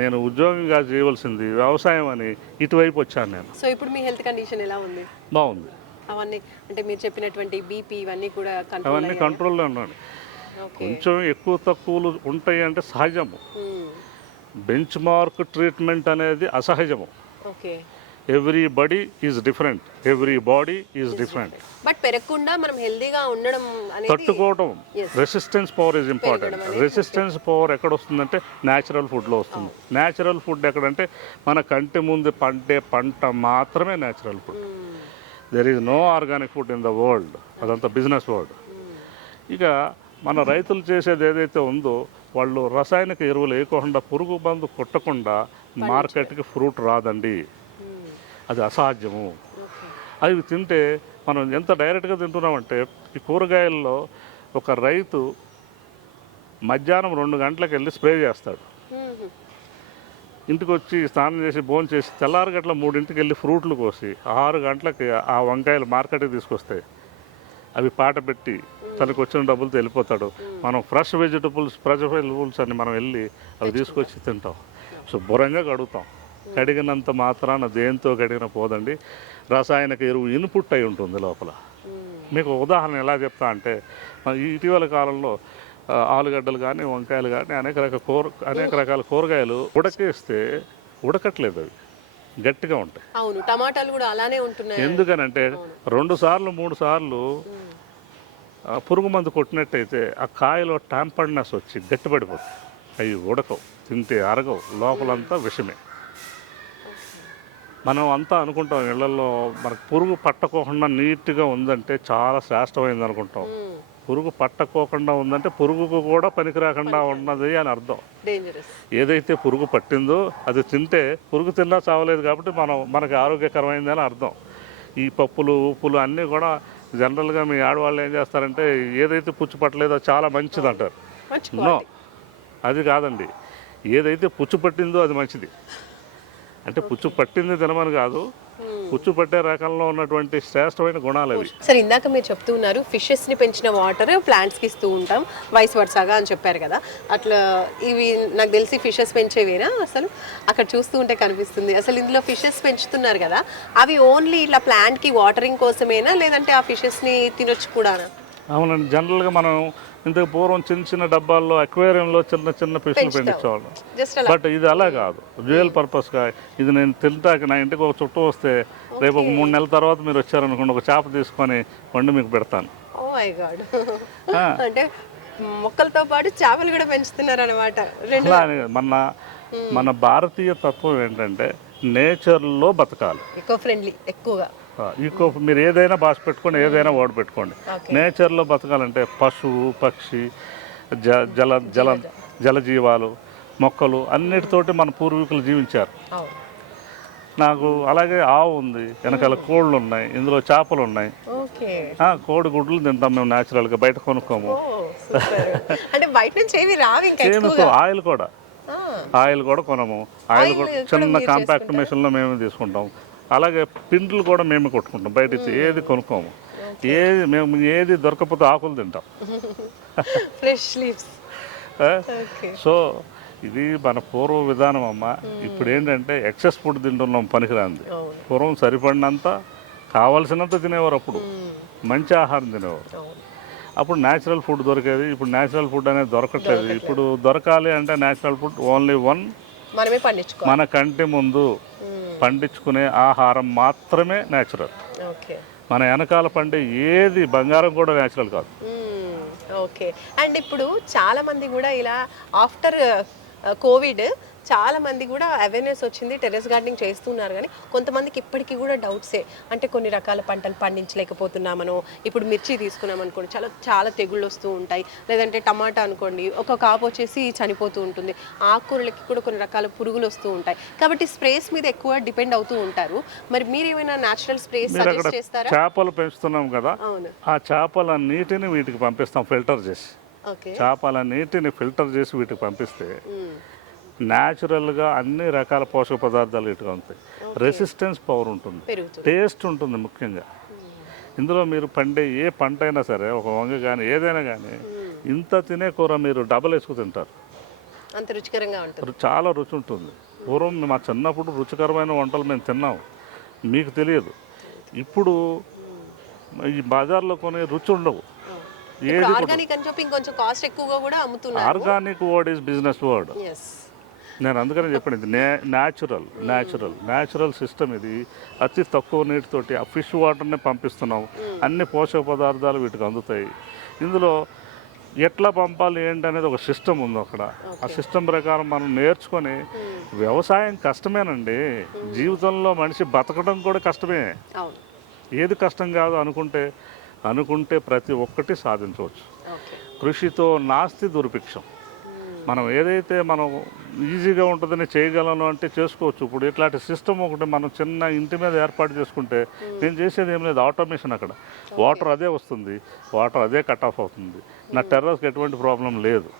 నేను ఉద్యోగంగా చేయవలసింది వ్యవసాయం అని ఇటువైపు వచ్చాను నేను. సో ఇప్పుడు మీ హెల్త్ కండిషన్ ఎలా ఉంది? బాగుంది. అవన్నీ అంటే మీరు చెప్పినటువంటి బీపీ ఇవన్నీ కూడా అవన్నీ కంట్రోల్లో ఉన్నాను. కొంచెం ఎక్కువ తక్కువలు ఉంటాయి అంటే సహజము. బెంచ్ మార్క్ ట్రీట్మెంట్ అనేది అసహజము. Okay. Everybody is different, every body is different. But పెరగకుండా మనం హెల్దీగా ఉండడం అనేది, తట్టుకోవడం, resistance power is important. Resistance power ఎక్కడ వస్తుందంటే న్యాచురల్ ఫుడ్లో వస్తుంది. న్యాచురల్ ఫుడ్ ఎక్కడంటే మన కంటి ముందు పండే పంట మాత్రమే natural food. There is no organic food in the world. అదంతా బిజినెస్ వరల్డ్. ఇక మన రైతులు చేసేది ఏదైతే ఉందో, వాళ్ళు రసాయనిక ఎరువులు వేయకుండా, పురుగు మందు కొట్టకుండా మార్కెట్కి ఫ్రూట్ రాదండి. అది అసాధ్యము. అవి తింటే మనం ఎంత డైరెక్ట్గా తింటున్నామంటే, ఈ కూరగాయల్లో ఒక రైతు మధ్యాహ్నం 2 గంటలకు వెళ్ళి స్ప్రే చేస్తాడు. ఇంటికి వచ్చి స్నానం చేసి భోజనం చేసి తెల్లారి గంటల 3ంటికి వెళ్ళి ఫ్రూట్లు కోసి 6 గంటలకి ఆ వంకాయలు మార్కెట్కి తీసుకొస్తాయి. అవి పాట పెట్టి తనకు వచ్చిన డబ్బులతో వెళ్ళిపోతాడు. మనం ఫ్రెష్ వెజిటబుల్స్ అని మనం వెళ్ళి అవి తీసుకొచ్చి తింటాం. శుభ్రంగా కడుగుతాం. కడిగినంత మాత్రాన దేంతో కడిగిన పోదండి. రసాయనిక ఎరువు ఇన్పుట్ అయి ఉంటుంది లోపల. మీకు ఉదాహరణ ఎలా చెప్తా అంటే, ఇటీవల కాలంలో ఆలుగడ్డలు కానీ, వంకాయలు కానీ, అనేక రకాల కూరగాయలు ఉడకేస్తే ఉడకట్లేదు, అవి గట్టిగా ఉంటాయి. అవును, టమాటాలు కూడా అలానే ఉంటున్నాయి. ఎందుకనంటే 2 సార్లు 3 సార్లు పురుగు మందు కొట్టినట్టయితే ఆ కాయలో టాంపర్డ్నెస్ వచ్చి గట్టిపడిపోతుంది. అవి ఉడకవు, తింటే అరగవు, లోపలంతా విషమే. మనం అంతా అనుకుంటాం ఇళ్లలో మనకు పురుగు పట్టకోకుండా నీట్గా ఉందంటే చాలా శ్రేష్టమైంది అనుకుంటాం. పురుగు పట్టకోకుండా ఉందంటే పురుగుకు కూడా పనికి రాకుండా ఉన్నది అని అర్థం. ఏదైతే పురుగు పట్టిందో అది తింటే పురుగు తిన్నా చావలేదు కాబట్టి మనకు ఆరోగ్యకరమైంది అని అర్థం. ఈ పప్పులు ఉప్పులు అన్నీ కూడా జనరల్గా మీ ఆడవాళ్ళు ఏం చేస్తారంటే ఏదైతే పుచ్చు పట్టలేదో చాలా మంచిది అంటారు. మంచి నో, అది కాదండి. ఏదైతే పుచ్చు పట్టిందో అది మంచిది. అంటే పుచ్చు పట్టింది తినమని కాదు, పుచ్చు పట్టే రకంలో ఉన్నటువంటి శ్రేష్టమైన గుణాలు అవి. సరే, ఇందాక మీరు చెప్తూ ఉన్నారు ఫిషెస్ని పెంచిన వాటర్ ప్లాంట్స్కి ఇస్తూ ఉంటాం వైస్ వర్సాగా అని చెప్పారు కదా. అట్లా ఇవి నాకు తెలిసి ఫిషెస్ పెంచేవేనా? అసలు అక్కడ చూస్తూ ఉంటే కనిపిస్తుంది. అసలు ఇందులో ఫిషెస్ పెంచుతున్నారు కదా, అవి ఓన్లీ ఇట్లా ప్లాంట్కి వాటరింగ్ కోసమేనా, లేదంటే ఆ ఫిషెస్ని తినొచ్చు కూడానా? అవునండి. జనరల్గా మనం ఇంతకు పూర్వం చిన్న చిన్న డబ్బాల్లో అక్వేరియంలో చిన్న చిన్న ఫిష్లు పెంచేవాళ్ళం. జస్ట్ బట్ ఇది అలా కాదు, డ్యూయల్ పర్పస్గా. ఇది నేను తింటాక నా ఇంటికి ఒక చుట్టూ వస్తే రేపు ఒక 3 నెలల తర్వాత మీరు వచ్చారనుకోండి, ఒక చేప తీసుకొని వండి మీకు పెడతాను. Oh my God. అంటే మొక్కలతో పాటు చేపలు కూడా పెంచుతున్నారు అనమాట. అలా అని మన భారతీయ తత్వం ఏంటంటే నేచర్లో బతకాలి, ఎకో ఫ్రెండ్లీ ఎక్కువగా. మీరు ఏదైనా భాష పెట్టుకోండి, ఏదైనా వర్డ్ పెట్టుకోండి. నేచర్లో బతకాలంటే పశువు, పక్షి, జలజీవాలు, మొక్కలు అన్నిటితోటి మన పూర్వీకులు జీవించారు. నాకు అలాగే ఆవు ఉంది, వెనకాల కోళ్ళు ఉన్నాయి, ఇందులో చేపలు ఉన్నాయి. కోడి గుడ్లు తింటాం మేము న్యాచురల్గా, బయట కొనుక్కోము. అంటే బయట నుంచి ఏవి రావు. ఆయిల్ కూడా కొనము. ఆయిల్ కూడా చిన్న కాంపాక్ట్ మెషిన్లో మేమే తీసుకుంటాం. అలాగే పిండ్లు కూడా మేమే కొట్టుకుంటాం, బయట ఇచ్చి ఏది కొనుక్కోము. మేము ఏది దొరకకపోతే ఆకులు తింటాం. Fresh leaves. సో ఇది మన పూర్వ విధానం అమ్మ. ఇప్పుడు ఏంటంటే ఎక్సెస్ ఫుడ్ తింటున్నాం, పనికిరాంది. పూర్వం సరిపడినంత, కావలసినంత తినేవారు. అప్పుడు మంచి ఆహారం తినేవారు. అప్పుడు న్యాచురల్ ఫుడ్ దొరికేది. ఇప్పుడు న్యాచురల్ ఫుడ్ అనేది దొరకట్లేదు. ఇప్పుడు దొరకాలి అంటే న్యాచురల్ ఫుడ్ ఓన్లీ మనమే పండించుకోవాలి. మన కంటి ముందు పండించుకునే ఆహారం మాత్రమే న్యాచురల్. మన వెనకాల పండే ఏది బంగారం కూడా న్యాచురల్ కాదు. ఓకే. అండ్ ఇప్పుడు చాలా మంది కూడా ఇలా ఆఫ్టర్ కోవిడ్ చాలా మంది కూడా అవేర్నెస్ వచ్చింది, టెర్రస్ గార్డెనింగ్ చేస్తున్నారు. కానీ కొంతమందికి ఇప్పటికీ కూడా డౌట్సే. అంటే కొన్ని రకాల పంటలు పండించలేకపోతున్నామనో, ఇప్పుడు మిర్చి తీసుకున్నాం అనుకోండి, చాలా తెగుళ్ళు వస్తూ ఉంటాయి. లేదంటే టమాటా అనుకోండి, ఒక కాపు వచ్చేసి చనిపోతూ ఉంటుంది. ఆకుకూరలకి కూడా కొన్ని రకాల పురుగులు వస్తూ ఉంటాయి. కాబట్టి స్ప్రేస్ మీద ఎక్కువ డిపెండ్ అవుతూ ఉంటారు. మరి మీరు ఏమైనా న్యాచురల్ స్ప్రేస్ సజెస్ట్ చేస్తారా? చేపలు పెంచుతున్నాం కదా, ఆ చేపల నీటిని వీటికి పంపిస్తాం ఫిల్టర్ చేసి. చేపల నీటిని ఫిల్టర్ చేసి వీటికి పంపిస్తే న్యాచురల్గా అన్ని రకాల పోషక పదార్థాలు వీటికి ఉంటాయి. రెసిస్టెన్స్ పవర్ ఉంటుంది, టేస్ట్ ఉంటుంది. ముఖ్యంగా ఇందులో మీరు పండే ఏ పంట అయినా సరే, ఒక వంగ కానీ ఏదైనా కానీ, ఇంత తినే కూర మీరు డబల్ వేసుకు తింటారు. అంత రుచికరంగా ఉంటుంది, చాలా రుచి ఉంటుంది. పూర్వం మా చిన్నప్పుడు రుచికరమైన వంటలు మేము తిన్నాం, మీకు తెలియదు. ఇప్పుడు ఈ బజార్లో కొనే రుచి ఉండవు. Organic word is business word. నేను అందుకని చెప్పండి, న్యాచురల్ సిస్టమ్ ఇది. అతి తక్కువ నీటితోటి ఆ ఫిష్ వాటర్ని పంపిస్తున్నాం, అన్ని పోషక పదార్థాలు వీటికి అందుతాయి. ఇందులో ఎట్లా పంపాలి ఏంటి అనేది ఒక సిస్టమ్ ఉంది అక్కడ. ఆ సిస్టమ్ ప్రకారం మనం నేర్చుకొని, వ్యవసాయం కష్టమేనండి. జీవితంలో మనిషి బతకడం కూడా కష్టమే. ఏది కష్టం కాదు అనుకుంటే ప్రతి ఒక్కటి సాధించవచ్చు. కృషితో నాస్తి దుర్భిక్షం. మనం ఏదైతే మనం ఈజీగా ఉంటుందని చేయగలను అంటే చేసుకోవచ్చు. ఇప్పుడు ఇట్లాంటి సిస్టమ్ ఒకటి మనం చిన్న ఇంటి మీద ఏర్పాటు చేసుకుంటే, నేను చేసేది ఏం లేదు, ఆటోమేషన్. అక్కడ వాటర్ అదే వస్తుంది, వాటర్ అదే కట్ ఆఫ్ అవుతుంది. నా టెర్రస్కి ఎటువంటి ప్రాబ్లం లేదు.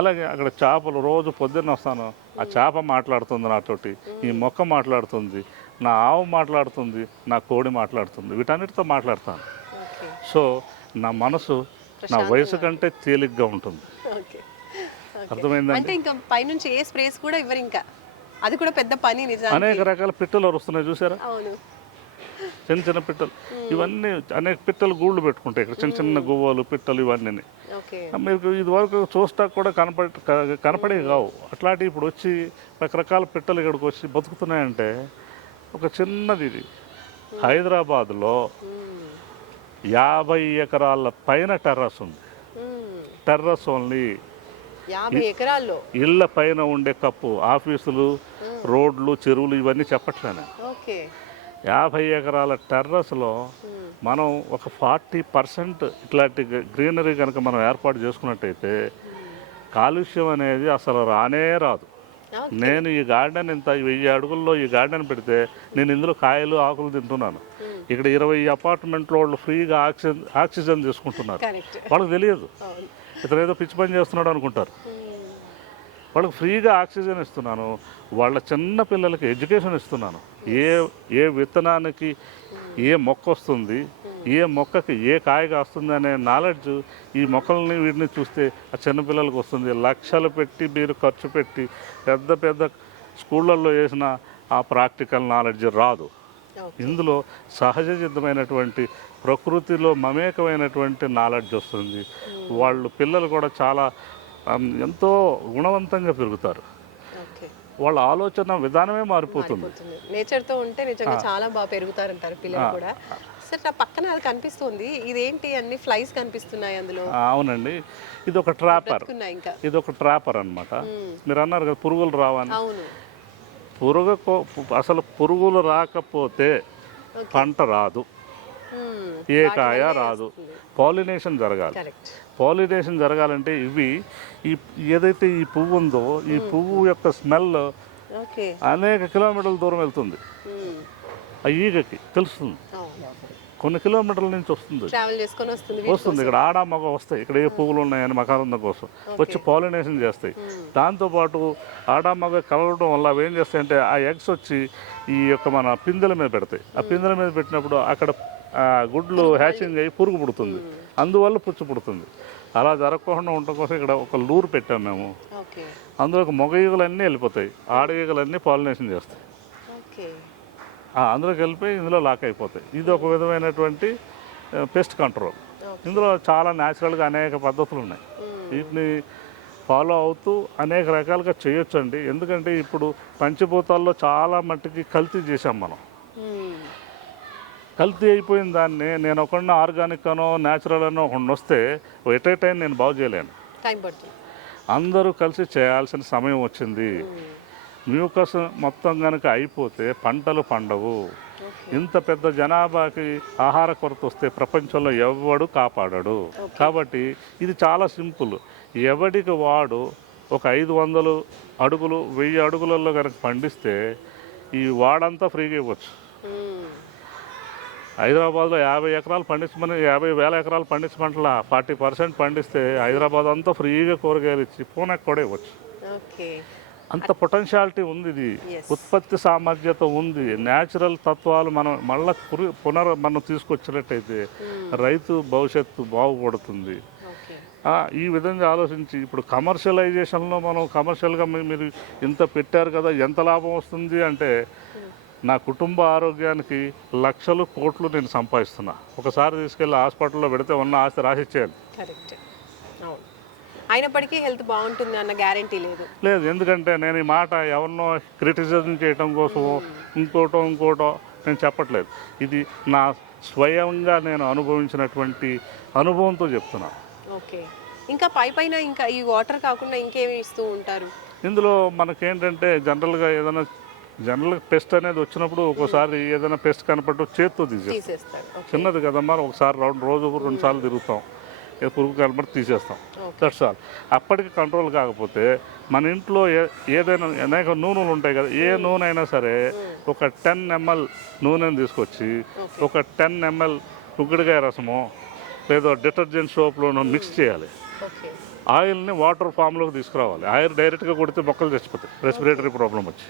అలాగే అక్కడ చేపలు రోజు పొద్దున్న వస్తాను, ఆ చేప మాట్లాడుతుంది నాతోటి, ఈ మొక్క మాట్లాడుతుంది, నా ఆవు మాట్లాడుతుంది, నా కోడి మాట్లాడుతుంది, వీటన్నిటితో మాట్లాడతాను. సో నా మనసు నా వయసు కంటే తేలిగ్గా ఉంటుంది. అర్థమైందండి. అంటే ఇంకా పైనుంచి ఏ స్ప్రేస్ కూడా ఇవ్వరు, ఇంకా అది కూడా పెద్ద పని. నిజానికి అనేక రకాల పిట్టలు వస్తున్నాయి, చూసారా? చిన్న చిన్న పిట్టలు, ఇవన్నీ అనేక పిట్టలు గూళ్ళు పెట్టుకుంటాయి ఇక్కడ, చిన్న చిన్న గువ్వలు, పిట్టలు, ఇవన్నీ మీకు ఇదివరకు చూస్తాక కూడా కనపడే కావు. అట్లాంటివి ఇప్పుడు వచ్చి రకరకాల పిట్టలు ఇక్కడికి వచ్చి బతుకుతున్నాయంటే, ఒక చిన్నది ఇది హైదరాబాద్లో 50 ఎకరాల పైన టెర్రస్ ఉంది. టెర్రస్ ఓన్లీ 50 ఎకరాల్లో. ఇళ్ళ పైన ఉండే కప్పు, ఆఫీసులు, రోడ్లు, చెరువులు ఇవన్నీ చెప్పట్లేను. 50 ఎకరాల టెర్రస్లో మనం ఒక 40% ఇట్లాంటి గ్రీనరీ కనుక మనం ఏర్పాటు చేసుకున్నట్టయితే కాలుష్యం అనేది అసలు రానే రాదు. నేను ఈ గార్డెన్ ఇంత 1000 అడుగుల్లో ఈ గార్డెన్ పెడితే నేను ఇందులో కాయలు, ఆకులు తింటున్నాను. ఇక్కడ 20 అపార్ట్మెంట్లో వాళ్ళు ఫ్రీగా ఆక్సిజన్ తీసుకుంటున్నారు. కరెక్ట్. వాళ్ళకి తెలియదు, అవును. ఇతను ఏదో పిచ్చి పని చేస్తున్నాడు అనుకుంటారు. వాళ్ళకి ఫ్రీగా ఆక్సిజన్ ఇస్తున్నాను, వాళ్ళ చిన్న పిల్లలకి ఎడ్యుకేషన్ ఇస్తున్నాను. ఏ విత్తనానికి ఏ మొక్క వస్తుంది, ఏ మొక్కకి ఏ కాయ కాస్తుంది అనే నాలెడ్జ్ ఈ మొక్కల్ని వీటిని చూస్తే ఆ చిన్నపిల్లలకు వస్తుంది. లక్షలు పెట్టి మీరు ఖర్చు పెట్టి పెద్ద పెద్ద స్కూళ్ళల్లో వేసిన ఆ ప్రాక్టికల్ నాలెడ్జ్ రాదు. ఇందులో సహజ సిద్ధమైనటువంటి ప్రకృతిలో మమేకమైనటువంటి నాలెడ్జ్ వస్తుంది. వాళ్ళు పిల్లలు కూడా చాలా ఎంతో గుణవంతంగా పెరుగుతారు. వాళ్ళ ఆలోచన విధానమే మారిపోతుంది. నేచర్తో ఉంటే నిజంగా చాలా బాగా పెరుగుతారంటారు పిల్లలు కూడా. సార్, నా పక్కన అది కనిపిస్తుంది, ఇదేంటి? అన్ని ఫ్లైస్ కనిపిస్తున్నాయి అందులో. అవునండి, ఇది ఒక ట్రాపర్. ఇంకా ఇది ఒక ట్రాపర్ అన్నమాట. మీరు అన్నారు కదా పురుగులు రావని. అవును. అసలు పురుగులు రాకపోతే పంట రాదు, ఏ కాయ రాదు. పాలినేషన్ జరగాలి. పాలినేషన్ జరగాలంటే ఏదైతే ఈ పువ్వు ఉందో ఈ పువ్వు యొక్క స్మెల్ అనేక కిలోమీటర్ల దూరం వెళ్తుంది. ఆ ఈగకి తెలుస్తుంది, కొన్ని కిలోమీటర్ల నుంచి వస్తుంది. ఇక్కడ ఆడ మగ వస్తాయి, ఇక్కడ ఏ పువ్వులు ఉన్నాయని మకరందం కోసం వచ్చి పాలినేషన్ చేస్తాయి. దాంతోపాటు ఆడ మగ కలవడం వల్ల అవి ఏం చేస్తాయంటే ఆ ఎగ్స్ వచ్చి ఈ యొక్క మన పిందెల మీద పెడతాయి. ఆ పిందెల మీద పెట్టినప్పుడు అక్కడ గుడ్లు హ్యాచింగ్ అయ్యి పురుగు పుడుతుంది, అందువల్ల పుచ్చు పుడుతుంది. అలా జరగకుండా ఉండటం కోసం ఇక్కడ ఒక లూరు పెట్టాము మేము. అందులో మగ ఈగలన్నీ వెళ్ళిపోతాయి, ఆడ ఈగలన్నీ పాలినేషన్ చేస్తాయి. అందులోకి వెళ్ళిపోయి ఇందులో లాక్ అయిపోతాయి. ఇది ఒక విధమైనటువంటి పెస్ట్ కంట్రోల్. ఇందులో చాలా న్యాచురల్గా అనేక పద్ధతులు ఉన్నాయి. వీటిని ఫాలో అవుతూ అనేక రకాలుగా చేయొచ్చు అండి. ఎందుకంటే ఇప్పుడు పంచభూతాల్లో చాలా మట్టికి కల్తీ చేసాం మనం. కల్తీ అయిపోయిన దాన్ని నేను ఒకడిని ఆర్గానిక్ అనో న్యాచురల్ అనో ఒకడిని వస్తే ఎట్ ఏ టైం నేను బాగు చేయలేను. అందరూ కలిసి చేయాల్సిన సమయం వచ్చింది. మ్యూకస్ మొత్తం కనుక అయిపోతే పంటలు పండవు. ఇంత పెద్ద జనాభాకి ఆహార కొరత వస్తే ప్రపంచంలో ఎవడు కాపాడడు. కాబట్టి ఇది చాలా సింపుల్. ఎవడికి వాడు ఒక 500 అడుగులు 1000 అడుగులలో కనుక పండిస్తే ఈ వాడంతా ఫ్రీగా ఇవ్వచ్చు. హైదరాబాద్లో 50 ఎకరాలు పండించమని 50,000 ఎకరాలు పండించమంటలా 40% పండిస్తే హైదరాబాద్ అంతా ఫ్రీగా కూరగాయలు ఇచ్చి పూణెకి కూడా ఇవ్వచ్చు. అంత పొటెన్షియాలిటీ ఉంది. ఇది ఉత్పత్తి సామర్థ్యత ఉంది. న్యాచురల్ తత్వాలు మనం మళ్ళీ మనం తీసుకొచ్చినట్టయితే రైతు భవిష్యత్తు బాగుపడుతుంది. ఈ విధంగా ఆలోచించి ఇప్పుడు కమర్షియలైజేషన్లో మనం కమర్షియల్గా మీరు ఇంత పెట్టారు కదా, ఎంత లాభం వస్తుంది అంటే నా కుటుంబ ఆరోగ్యానికి లక్షలు కోట్లు నేను సంపాదిస్తున్నా. ఒకసారి తీసుకెళ్ళి హాస్పిటల్లో పెడితే ఉన్న ఆస్తి రాసిచ్చేయాలి. అయినప్పటికీ హెల్త్ బాగుంటుంది అన్న గ్యారంటీ లేదు. ఎందుకంటే నేను ఈ మాట ఎవరినో క్రిటిసిజం చేయడం కోసం ఇంకోటో నేను చెప్పట్లేదు. ఇది నా స్వయంగా నేను అనుభవించినటువంటి అనుభవంతో చెప్తున్నా. ఇంకా పైన ఇంకా ఈ వాటర్ కాకుండా ఇంకేమి ఇస్తూ ఉంటారు? ఇందులో మనకేంటంటే జనరల్గా పెస్ట్ అనేది వచ్చినప్పుడు ఒక్కోసారి ఏదైనా పెస్ట్ కనపడటం చేత్తో తీసేస్తాం. చిన్నది కదమ్మా, ఒకసారి రోజు 2 సార్లు తిరుగుతాం, పురుగు కనబడి తీసేస్తాం. That's all. అప్పటికి కంట్రోల్ కాకపోతే మన ఇంట్లో ఏదైనా అనేక నూనెలు ఉంటాయి కదా, ఏ నూనె అయినా సరే ఒక 10 ml నూనెని తీసుకొచ్చి ఒక 10 ml కుంకుడుకాయ రసమో లేదో డిటర్జెంట్ సోప్లోనో మిక్స్ చేయాలి. ఆయిల్ని వాటర్ ఫామ్లోకి తీసుకురావాలి. ఆయిల్ డైరెక్ట్గా కొడితే మొక్కలు చచ్చిపోతాయి, రెస్పిరేటరీ ప్రాబ్లం వచ్చి.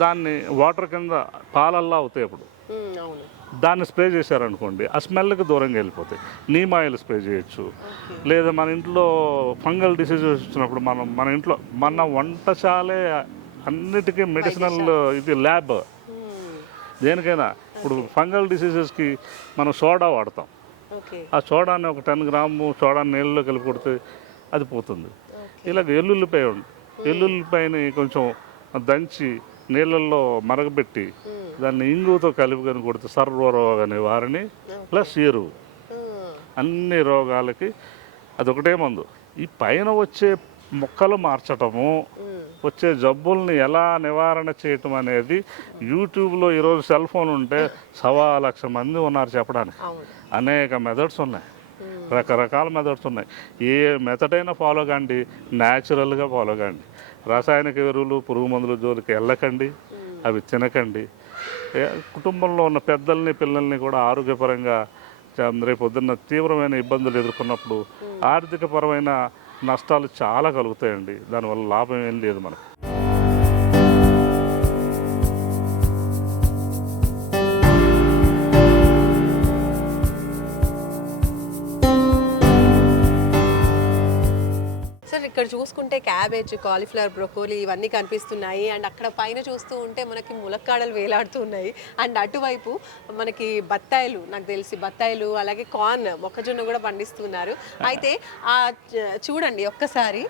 దాన్ని వాటర్ కింద పాలల్లా అవుతాయి. అప్పుడు దాన్ని స్ప్రే చేశారనుకోండి, ఆ స్మెల్కి దూరంగా వెళ్ళిపోతాయి. నీమ్ ఆయిల్ స్ప్రే చేయొచ్చు. లేదా మన ఇంట్లో ఫంగల్ డిసీజెస్ వచ్చినప్పుడు మన ఇంట్లో మన వంటశాలే అన్నిటికీ మెడిసినల్ ఇది ల్యాబ్. దేనికైనా ఇప్పుడు ఫంగల్ డిసీజెస్కి మనం సోడా వాడతాం. ఆ సోడాని ఒక 10 గ్రాము సోడాని నీళ్ళలో కలిపి కొడితే అది పోతుంది. ఇలాగ ఎల్లుల్లిపాయని కొంచెం దంచి నీళ్ళల్లో మరగబెట్టి దాన్ని ఇంగుతో కలుపుకొని కొడితే సర్వరోగ నివారణ ప్లస్ ఎరువు, అన్ని రోగాలకి అదొకటే మందు. ఈ పైన వచ్చే మొక్కలు మార్చటము, వచ్చే జబ్బుల్ని ఎలా నివారణ చేయటం అనేది యూట్యూబ్లో ఈరోజు సెల్ ఫోన్ ఉంటే 1,00,000 మంది ఉన్నారు చెప్పడానికి. అనేక మెథడ్స్ ఉన్నాయి, రకరకాల మెథడ్స్ ఉన్నాయి. ఏ మెథడ్ అయినా ఫాలో కండి, న్యాచురల్గా ఫాలో కండి. రసాయనిక ఎరువులు పురుగు మందుల జోలికి వెళ్ళకండి, అవి తినకండి. కుటుంబంలో ఉన్న పెద్దల్ని పిల్లల్ని కూడా ఆరోగ్యపరంగా రేపు పొద్దున్న తీవ్రమైన ఇబ్బందులు ఎదుర్కొన్నప్పుడు ఆర్థికపరమైన నష్టాలు చాలా కలుగుతాయండి. దానివల్ల లాభం ఏం లేదు మనకు. సార్ ఇక్కడ చూసుకుంటే క్యాబేజ్, కాలీఫ్లవర్, బ్రొకోలీ ఇవన్నీ కనిపిస్తున్నాయి. అండ్ అక్కడ పైన చూస్తూ ఉంటే మనకి ములక్కాడలు వేలాడుతూ ఉన్నాయి. అండ్ అటువైపు మనకి బత్తాయిలు, నాకు తెలిసి బత్తాయిలు, అలాగే కార్న్, మొక్కజొన్న కూడా పండిస్తున్నారు. అయితే చూడండి ఒక్కసారి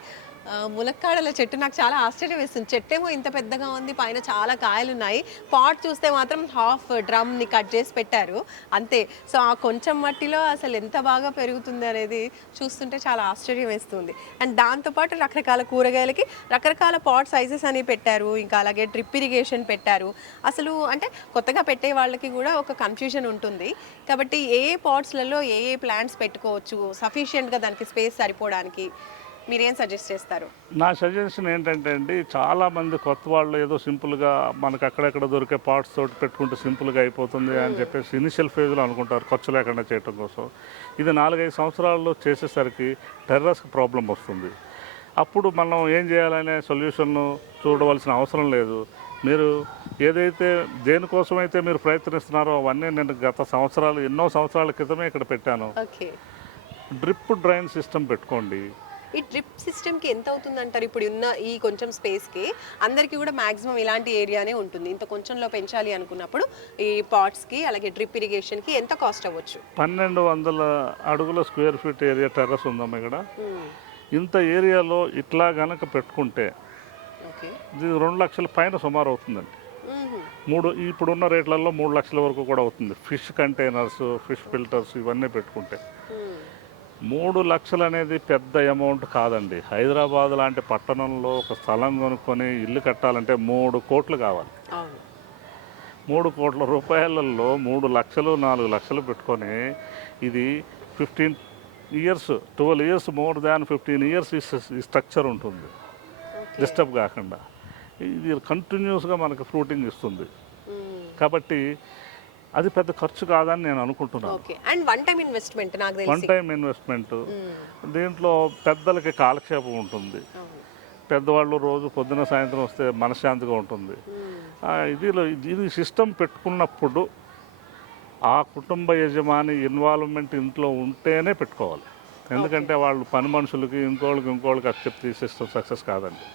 ములక్కాడల చెట్టు నాకు చాలా ఆశ్చర్యం వేస్తుంది. చెట్టేమో ఇంత పెద్దగా ఉంది, పైన చాలా కాయలు ఉన్నాయి. పాట్ చూస్తే మాత్రం హాఫ్ డ్రమ్ని కట్ చేసి పెట్టారు అంతే. సో ఆ కొంచెం మట్టిలో అసలు ఎంత బాగా పెరుగుతుంది అనేది చూస్తుంటే చాలా ఆశ్చర్యం వేస్తుంది. అండ్ దాంతోపాటు రకరకాల కూరగాయలకి రకరకాల పాట్ సైజెస్ అని పెట్టారు. ఇంకా అలాగే డ్రిప్ ఇరిగేషన్ పెట్టారు. అసలు అంటే కొత్తగా పెట్టే వాళ్ళకి కూడా ఒక కన్ఫ్యూజన్ ఉంటుంది. కాబట్టి ఏ పాట్స్లలో ఏ ప్లాంట్స్ పెట్టుకోవచ్చు, సఫిషియెంట్గా దానికి స్పేస్ సరిపోవడానికి మీరేం సజెస్ట్ చేస్తారు? నా సజెషన్ ఏంటంటే అండి, చాలామంది కొత్త వాళ్ళు ఏదో సింపుల్గా మనకు అక్కడెక్కడ దొరికే పార్ట్స్ తోటి పెట్టుకుంటే సింపుల్గా అయిపోతుంది అని చెప్పేసి ఇనిషియల్ ఫేజ్లో అనుకుంటారు ఖర్చు లేకుండా చేయడం కోసం. ఇది 4-5 సంవత్సరాల్లో చేసేసరికి టెర్రస్కి ప్రాబ్లం వస్తుంది. అప్పుడు మనం ఏం చేయాలనే సొల్యూషన్ చూడవలసిన అవసరం లేదు. మీరు ఏదైతే దేనికోసమైతే మీరు ప్రయత్నిస్తున్నారో అవన్నీ నేను గత సంవత్సరాలు, ఎన్నో సంవత్సరాల క్రితమే ఇక్కడ పెట్టాను. డ్రిప్ డ్రైన్ సిస్టమ్ పెట్టుకోండి. ఈ డ్రిప్ సిస్టమ్కి ఎంత అవుతుంది అంటారు? ఇప్పుడు ఉన్న ఈ కొంచెం స్పేస్కి అందరికీ కూడా మ్యాక్సిమం ఇలాంటి ఏరియానే ఉంటుంది. ఇంత కొంచెంలో పెంచాలి అనుకున్నప్పుడు ఈ పాట్స్కి అలాగే డ్రిప్ ఇరిగేషన్కి ఎంత కాస్ట్ అవ్వచ్చు? 1200 అడుగుల స్క్వేర్ ఫీట్ ఏరియా టెర్రస్ ఉందమ్మా ఇక్కడ. ఇంత ఏరియాలో ఇట్లా గనక పెట్టుకుంటే ఇది 2 లక్షల పైన సుమారు అవుతుందండి. ఇప్పుడున్న రేట్లలో 3 లక్షల వరకు కూడా అవుతుంది. ఫిష్ కంటైనర్స్, ఫిష్ ఫిల్టర్స్ ఇవన్నీ పెట్టుకుంటే 3 లక్షలు అనేది పెద్ద అమౌంట్ కాదండి. హైదరాబాద్ లాంటి పట్టణంలో ఒక స్థలం కొనుక్కొని ఇల్లు కట్టాలంటే 3 కోట్లు కావాలి. 3 కోట్ల రూపాయలలో 3 లక్షలు 4 లక్షలు పెట్టుకొని ఇది 15 years 12 years more than 15 years ఈ స్ట్రక్చర్ ఉంటుంది డిస్టర్బ్ కాకుండా. ఇది కంటిన్యూస్గా మనకు ఫ్రూటింగ్ ఇస్తుంది. కాబట్టి అది పెద్ద ఖర్చు కాదని నేను అనుకుంటున్నాను. One time investment. దీంట్లో పెద్దలకి కాలక్షేపం ఉంటుంది. పెద్దవాళ్ళు రోజు పొద్దున సాయంత్రం వస్తే మనశ్శాంతిగా ఉంటుంది. ఇది సిస్టమ్ పెట్టుకున్నప్పుడు ఆ కుటుంబ యజమాని ఇన్వాల్వ్మెంట్ ఇంట్లో ఉంటేనే పెట్టుకోవాలి. ఎందుకంటే వాళ్ళు పని మనుషులకి ఇంకోళ్ళకి అక్సెప్ట్ సిస్టమ్ సక్సెస్ కాదండి.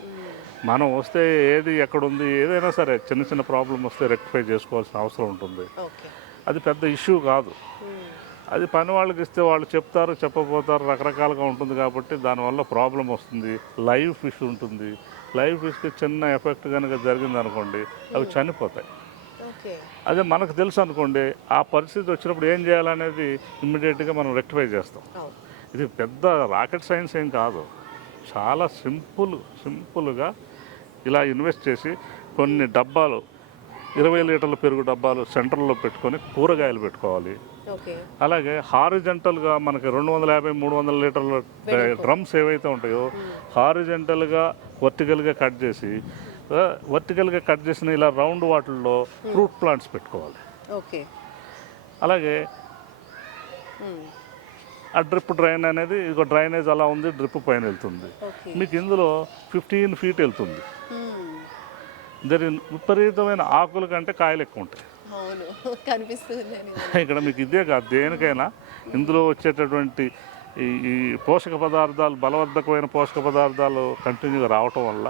మనం వస్తే ఏది ఎక్కడుంది ఏదైనా సరే చిన్న చిన్న ప్రాబ్లం వస్తే రెక్టిఫై చేసుకోవాల్సిన అవసరం ఉంటుంది. అది పెద్ద ఇష్యూ కాదు. అది పని వాళ్ళకి ఇస్తే వాళ్ళు చెప్తారు, చెప్పబోతారు, రకరకాలుగా ఉంటుంది. కాబట్టి దానివల్ల ప్రాబ్లం వస్తుంది. లైవ్ ఫిష్ ఉంటుంది. లైవ్ ఫిష్కి చిన్న ఎఫెక్ట్ కనుక జరిగింది అనుకోండి అవి చనిపోతాయి. అదే మనకు తెలుసు అనుకోండి, ఆ పరిస్థితి వచ్చినప్పుడు ఏం చేయాలనేది ఇమ్మీడియట్గా మనం రెక్టిఫై చేస్తాం. ఇది పెద్ద రాకెట్ సైన్స్ ఏం కాదు. చాలా సింపుల్గా ఇలా ఇన్వెస్ట్ చేసి కొన్ని డబ్బాలు 20 లీటర్ల పెరుగు డబ్బాలు సెంటర్లో పెట్టుకొని కూరగాయలు పెట్టుకోవాలి. అలాగే హారిజెంటల్గా మనకి 250-300 లీటర్ల డ్రమ్స్ ఏవైతే ఉంటాయో హారిజెంటల్గా వర్టికల్గా కట్ చేసిన ఇలా రౌండ్ వాటిల్లో ఫ్రూట్ ప్లాంట్స్ పెట్టుకోవాలి. అలాగే ఆ డ్రిప్ డ్రైన్ అనేది ఇక డ్రైనేజ్ అలా ఉంది, డ్రిప్ పైన వెళ్తుంది. మీకు ఇందులో 15 ఫీట్ వెళ్తుంది. విపరీతమైన ఆకుల కంటే కాయలు ఎక్కువ ఉంటాయి ఇక్కడ. మీకు ఇదే కాదు, దేనికైనా ఇందులో వచ్చేటటువంటి ఈ పోషక పదార్థాలు, బలవర్ధకమైన పోషక పదార్థాలు కంటిన్యూగా రావటం వల్ల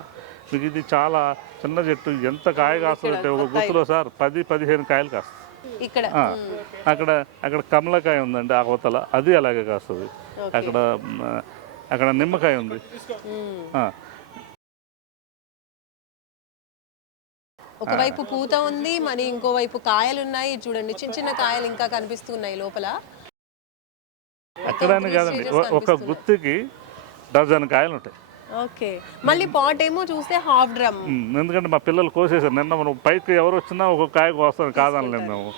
మీకు ఇది చాలా చిన్న చెట్టు. ఎంత కాయ కాస్తుందంటే ఒక గుత్తులో సార్ 10-15 కాయలు కాస్తాయి. అక్కడ కమలకాయ ఉందండి అవతల, అది అలాగే కాస్తుంది. అక్కడ నిమ్మకాయ ఉంది. ఒకవైపు పూత ఉంది, మరి ఇంకోవైపు కాయలు ఉన్నాయి. చూడండి చిన్న చిన్న కాయలు ఇంకా కనిపిస్తున్నాయి లోపల. అక్కడనే కాదండి, ఒక గుత్తికి డజన్ కాయలు ఉంటాయి. మళ్ళీ పాట్ ఏమో చూస్తే హాఫ్ డ్రమ్. ఎందుకంటే మా పిల్లలు కోసేసారు నిన్న. మనం పైకి ఎవరు వచ్చినా ఒక కాయ కోస్తాం, కాదనలేము మేము.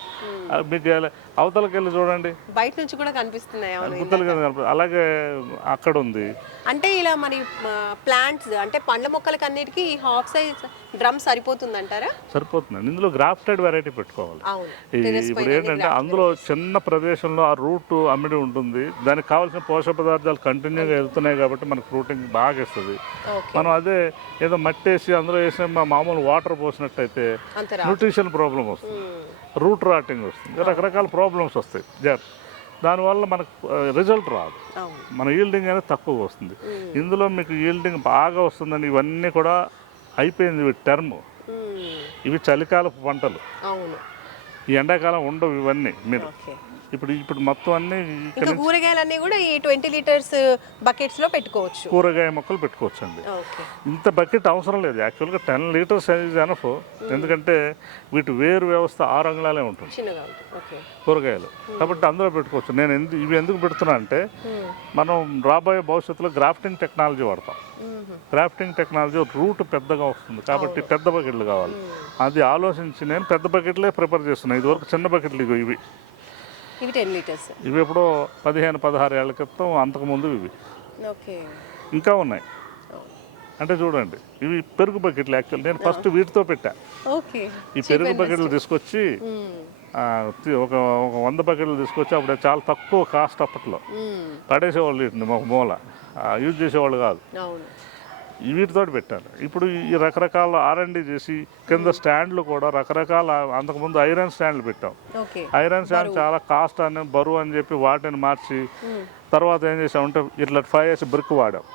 మీకు అవతలకి వెళ్ళి చూడండి, బయట నుంచి కూడా కనిపిస్తున్నాయి. అలాగే అక్కడ ఉంది. అంటే ఇలా మరి ప్లాంట్స్ అంటే పండ్ల మొక్కలకి అన్నిటికీ హాఫ్ సైజ్ డ్రమ్ సరిపోతుందంటారా? సరిపోతుందండి. ఇందులో గ్రాఫ్టెడ్ వెరైటీ పెట్టుకోవాలి. అవును. ఇప్పుడు ఏంటంటే అందులో చిన్న ప్రదేశంలో ఆ రూట్ అమ్మిడి ఉంటుంది, దానికి కావాల్సిన పోషక పదార్థాలు కంటిన్యూగా వెళ్తున్నాయి కాబట్టి మనకు ఫ్రూటింగ్ బాగా ఇస్తుంది. మనం అదే ఏదో మట్టి వేసి అందులో వేసిన మామూలు వాటర్ పోసినట్టయితే న్యూట్రిషన్ ప్రాబ్లం వస్తుంది, రూట్ రాటింగ్ వస్తుంది, రకరకాల ప్రాబ్లమ్స్ వస్తాయి. దానివల్ల మనకు రిజల్ట్ రాదు, మన ఈల్డింగ్ అనేది తక్కువ వస్తుంది. ఇందులో మీకు ఈల్డింగ్ బాగా వస్తుందండి. ఇవన్నీ కూడా అయిపోయింది ఇవి టర్మ్, ఇవి చలికాలపు పంటలు, ఈ ఎండాకాలం ఉండవు ఇవన్నీ. మీరు ఇప్పుడు మొత్తం అన్ని కూరగాయలన్నీ కూడా ఈ 20 లీటర్స్ బకెట్స్ లో పెట్టుకోవచ్చు, కూరగాయ మొక్కలు పెట్టుకోవచ్చు అండి. ఇంత బకెట్ అవసరం లేదు యాక్చువల్గా, 10 లీటర్స్ సైజ్ ఎనఫ్. ఎందుకంటే వీటి వేరు వ్యవస్థ 6 అంగుళాలే ఉంటుంది కూరగాయలు, కాబట్టి అందులో పెట్టుకోవచ్చు. నేను ఇవి ఎందుకు పెడుతున్నా అంటే మనం రాబోయే భవిష్యత్తులో గ్రాఫ్టింగ్ టెక్నాలజీ వాడతాం. గ్రాఫ్టింగ్ టెక్నాలజీ రూట్ పెద్దగా వస్తుంది కాబట్టి పెద్ద బకెట్లు కావాలి. అది ఆలోచించి నేను పెద్ద బకెట్లే ప్రిపేర్ చేస్తున్నాను. ఇదివరకు చిన్న బకెట్లు ఇవి 10 లీటర్స్, ఇవి ఎప్పుడో 15-16 ఏళ్ల క్రితం, అంతకుముందు ఇవి ఇంకా ఉన్నాయి. అంటే చూడండి, ఇవి పెరుగు బకెట్లు. యాక్చువల్ నేను ఫస్ట్ వీటితో పెట్టా. ఈ పెరుగు బకెట్లు తీసుకొచ్చి ఒక 100 బకెట్లు తీసుకొచ్చి అప్పుడు చాలా తక్కువ కాస్ట్ అప్పట్లో పడేసేవాళ్ళు, వీటిని ఒక మూల యూజ్ చేసేవాళ్ళు కాదు. వీటితో పెట్టాను. ఇప్పుడు ఈ రకరకాల R&D చేసి కింద స్టాండ్లు కూడా రకరకాల, అంతకుముందు ఐరన్ స్టాండ్లు పెట్టాం. ఐరన్ స్టాండ్ చాలా కాస్ట్ అని, బరువు అని చెప్పి వాటిని మార్చి తర్వాత ఏం చేసామంటే ఇట్లా 5 వేసి బ్రిక్ వాడాం.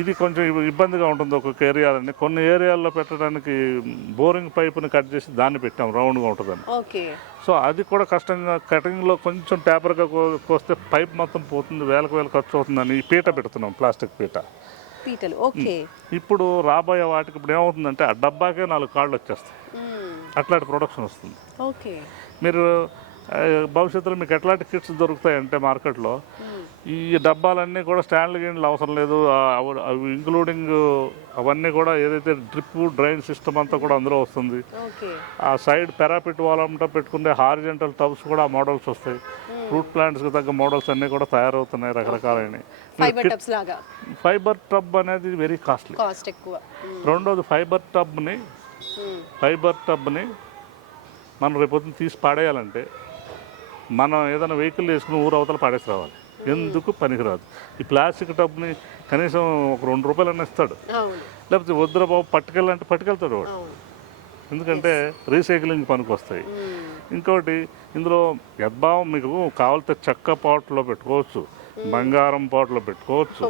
ఇది కొంచెం ఇబ్బందిగా ఉంటుంది ఒక్కొక్క ఏరియాలని. కొన్ని ఏరియాల్లో పెట్టడానికి బోరింగ్ పైపుని కట్ చేసి దాన్ని పెట్టాం, రౌండ్గా ఉంటుందని. సో అది కూడా కష్టంగా, కటింగ్లో కొంచెం పేపర్గా కోస్తే పైప్ మొత్తం పోతుంది, వేలకు ఖర్చు అవుతుందని ఈ పీట పెడుతున్నాం, ప్లాస్టిక్ పీట. ఇప్పుడు రాబోయే వాటికి ఇప్పుడు ఏమవుతుందంటే ఆ డబ్బాకే 4 కాళ్ళు వచ్చేస్తాయి, అట్లాంటి ప్రొడక్షన్ వస్తుంది. మీరు భవిష్యత్తులో మీకు ఎట్లాంటి కిట్స్ దొరుకుతాయంటే మార్కెట్లో ఈ డబ్బాలన్నీ కూడా స్టాండ్లు గిన్నెలు అవసరం లేదు, అవి ఇంక్లూడింగ్ అవన్నీ కూడా ఏదైతే డ్రిప్ డ్రైన్ సిస్టమ్ అంతా కూడా అందులో వస్తుంది. ఆ సైడ్ పెరాపిట్ వాలంతా పెట్టుకునే హారిజెంటల్ టబ్స్ కూడా మోడల్స్ వస్తాయి. ఫ్రూట్ ప్లాంట్స్కి తగ్గ మోడల్స్ అన్నీ కూడా తయారవుతున్నాయి రకరకాలైనవి. ఫైబర్ టబ్ అనేది వెరీ కాస్ట్లీ. రెండోది ఫైబర్ టబ్ని మనం రేపొద్దున తీసి పాడేయాలంటే మనం ఏదైనా వెహికల్ వేసుకుని ఊరు అవతల పాడేసి రావాలి, ఎందుకు పనికిరాదు. ఈ ప్లాస్టిక్ టబ్ని కనీసం ఒక 2 రూపాయలన్నా ఇస్తాడు, లేకపోతే వద్దురా బాబు పట్టుకెళ్ళాలంటే పట్టుకెళ్తాడు వాడు, ఎందుకంటే రీసైక్లింగ్ పనికి వస్తాయి. ఇంకోటి ఇందులో యద్భావం మీకు కావాలంటే చెక్క పాట్లో పెట్టుకోవచ్చు, బంగారం పాట్లో పెట్టుకోవచ్చు,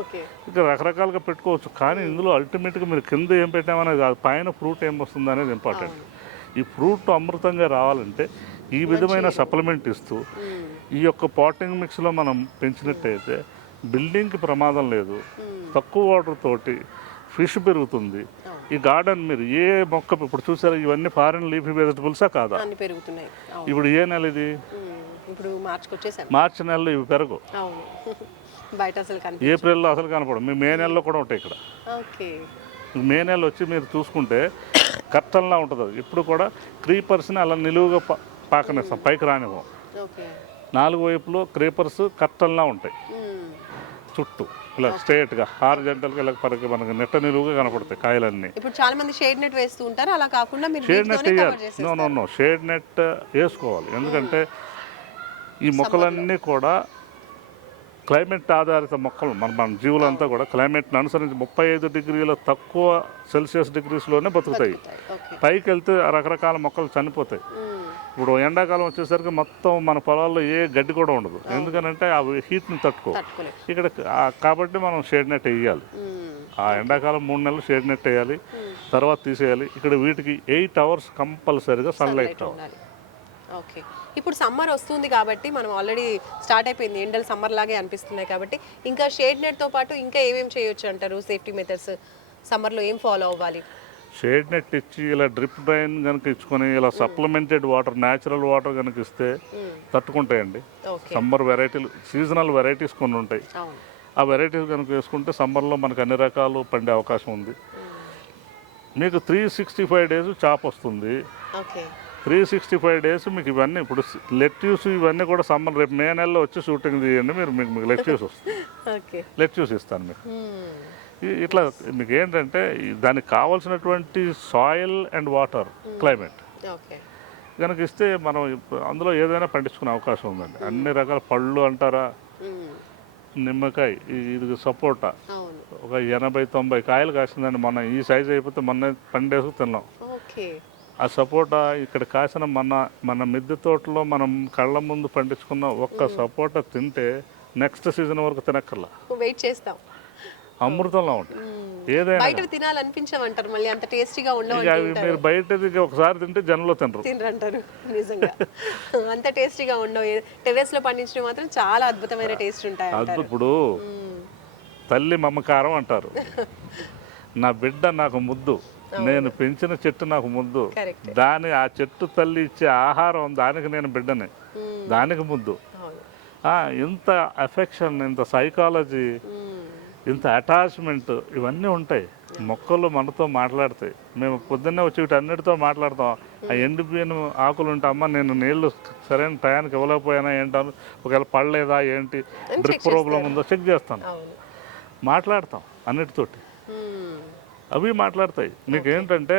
ఇంకా రకరకాలుగా పెట్టుకోవచ్చు. కానీ ఇందులో అల్టిమేట్గా మీరు కింద ఏం పెట్టామనేది కాదు, పైన ఫ్రూట్ ఏం వస్తుంది అనేది ఇంపార్టెంట్. ఈ ఫ్రూట్ అమృతంగా రావాలంటే ఈ విధమైన సప్లిమెంట్ ఇస్తూ ఈ యొక్క పాటింగ్ మిక్స్లో మనం పెంచినట్టయితే బిల్డింగ్కి ప్రమాదం లేదు, తక్కువ వాటర్ తోటి ఫిష్ పెరుగుతుంది. ఈ గార్డెన్ మీరు ఏ మొక్క ఇప్పుడు చూసారా, ఇవన్నీ ఫారిన్ లీఫీ వెజిటబుల్సా కాదా? ఇప్పుడు ఏ నెల ఇది? మార్చి నెలలో ఇవి పెరగు, ఏప్రిల్లో అసలు కనపడదు. మీ మే నెలలో కూడా ఉంటాయి ఇక్కడ. మే నెలలో వచ్చి మీరు చూసుకుంటే కర్టన్లా ఉంటుంది. ఇప్పుడు కూడా క్రీపర్స్ని అలా నిలువుగా పాకనిస్తాం, పైకి రానివ్వం. 4 వైపులో క్రీపర్స్ కర్టన్లా ఉంటాయి, చుట్టూ ఇలా స్ట్రేట్గా హారిజంటల్గా ఇలా మనకి నెట్ట నిలువుగా కనపడతాయి కాయలన్నీ. ఇప్పుడు చాలా మంది షేడ్ నెట్ వేస్తూ ఉంటారు, అలా కాకుండా షేడ్ నెట్ వేయాలి. నో షేడ్ నెట్ వేసుకోవాలి. ఎందుకంటే ఈ మొక్కలన్నీ కూడా క్లైమేట్ ఆధారిత మొక్కలు. మన జీవులంతా కూడా క్లైమేట్ని అనుసరించి 35 డిగ్రీల తక్కువ సెల్సియస్ డిగ్రీస్లోనే బతుకుతాయి. పైకి వెళ్తే రకరకాల మొక్కలు చనిపోతాయి. ఇప్పుడు ఎండాకాలం వచ్చేసరికి మొత్తం మన పొలాల్లో ఏ గడ్డి కూడా ఉండదు, ఎందుకనంటే అవి హీట్ని తట్టుకో ఇక్కడ. కాబట్టి మనం షేడ్ నెట్ వేయాలి. ఆ ఎండాకాలం 3 నెలలు షేడ్ నెట్ వేయాలి, తర్వాత తీసేయాలి. ఇక్కడ వీటికి 8 అవర్స్ కంపల్సరీగా సన్లైట్ రావాలి. ఓకే, ఇప్పుడు సమ్మర్ వస్తుంది కాబట్టి మనం ఆల్రెడీ స్టార్ట్ అయిపోయింది, ఎండలు సమ్మర్ లాగే అనిపిస్తున్నాయి కాబట్టి ఇంకా షేడ్ నెట్తో పాటు ఇంకా ఏమేమి చేయొచ్చు అంటారు? సేఫ్టీ మెథడ్స్ సమ్మర్లో ఏం ఫాలో అవ్వాలి? షేడ్ నెట్ ఇచ్చి ఇలా డ్రిప్ డ్రైన్ కనుక ఇచ్చుకొని ఇలా సప్లిమెంటెడ్ వాటర్, న్యాచురల్ వాటర్ కనుక ఇస్తే తట్టుకుంటాయండి. సమ్మర్ వెరైటీలు, సీజనల్ వెరైటీస్ కొన్ని ఉంటాయి, ఆ వెరైటీస్ కనుక వేసుకుంటే సమ్మర్లో మనకు అన్ని రకాలు పండే అవకాశం ఉంది. మీకు 365 డేస్ చాప్ వస్తుంది. 365 డేస్ మీకు ఇవన్నీ. ఇప్పుడు లెట్యూస్ ఇవన్నీ కూడా సమ్మర్, రేపు మే నెలలో వచ్చి షూటింగ్ తీయండి మీరు, మీకు లెట్యూస్ వస్తుంది. లెట్యూస్ ఇస్తాను మీకు. ఇట్లా మీకు ఏంటంటే దానికి కావాల్సినటువంటి soil and water climate okay. కనుక ఇస్తే మనం అందులో ఏదైనా పండించుకునే అవకాశం ఉందండి. అన్ని రకాల పళ్ళు అంటారా, నిమ్మకాయ, ఇది సపోటా అవును. ఒక 80-90 కాయలు కాసిందండి. మొన్న ఈ సైజు అయిపోతే మొన్న పండేసుకు తిన్నాం. ఓకే. ఆ సపోటా ఇక్కడ కాసిన మన మిద్దె తోటలో మనం కళ్ళ ముందు పండించుకున్న ఒక్క సపోటా తింటే నెక్స్ట్ సీజన్ వరకు తినక్కర్లా, వెయిట్ చేస్తాం. అమృతంలో ఉంటుంది. ఏదైనా బయట తినాలనిపించమంటారు, మళ్ళీ అంత టేస్టీగా ఇక అవి మీరు బయటది ఒకసారి తింటే జనంలో తినరు. తినరంటారు నిజంగా. అంత టేస్టీగా ఉండవు. టెర్రస్ లో పండించినవి మాత్రం చాలా అద్భుతమైన టేస్ట్ ఉంటాయి అంటారు. ఇప్పుడు తల్లి మమకారం అంటారు. నా బిడ్డ నాకు ముద్దు, నేను పెంచిన చెట్టు నాకు ముద్దు, Correct. ఆ చెట్టు తల్లి ఇచ్చే ఆహారం దానికి నేను బిడ్డని, దానికి ముద్దు. ఇంత అఫెక్షన్, ఇంత సైకాలజీ, ఇంత అటాచ్మెంట్ ఇవన్నీ ఉంటాయి. మొక్కలు మనతో మాట్లాడతాయి. మేము పొద్దున్నే వచ్చి వీటన్నిటితో మాట్లాడతాం. ఆ ఎండిపోయిన ఆకులు ఉంటే అమ్మ నేను నీళ్లు సరైన టయానికి ఇవ్వలేకపోయినా ఏంటాను, ఒకవేళ పడలేదా ఏంటి, డ్రిప్ ప్రాబ్లం ఉందో చెక్ చేస్తాను, మాట్లాడతాం అన్నిటితోటి. అవి మాట్లాడతాయి. మీకు ఏంటంటే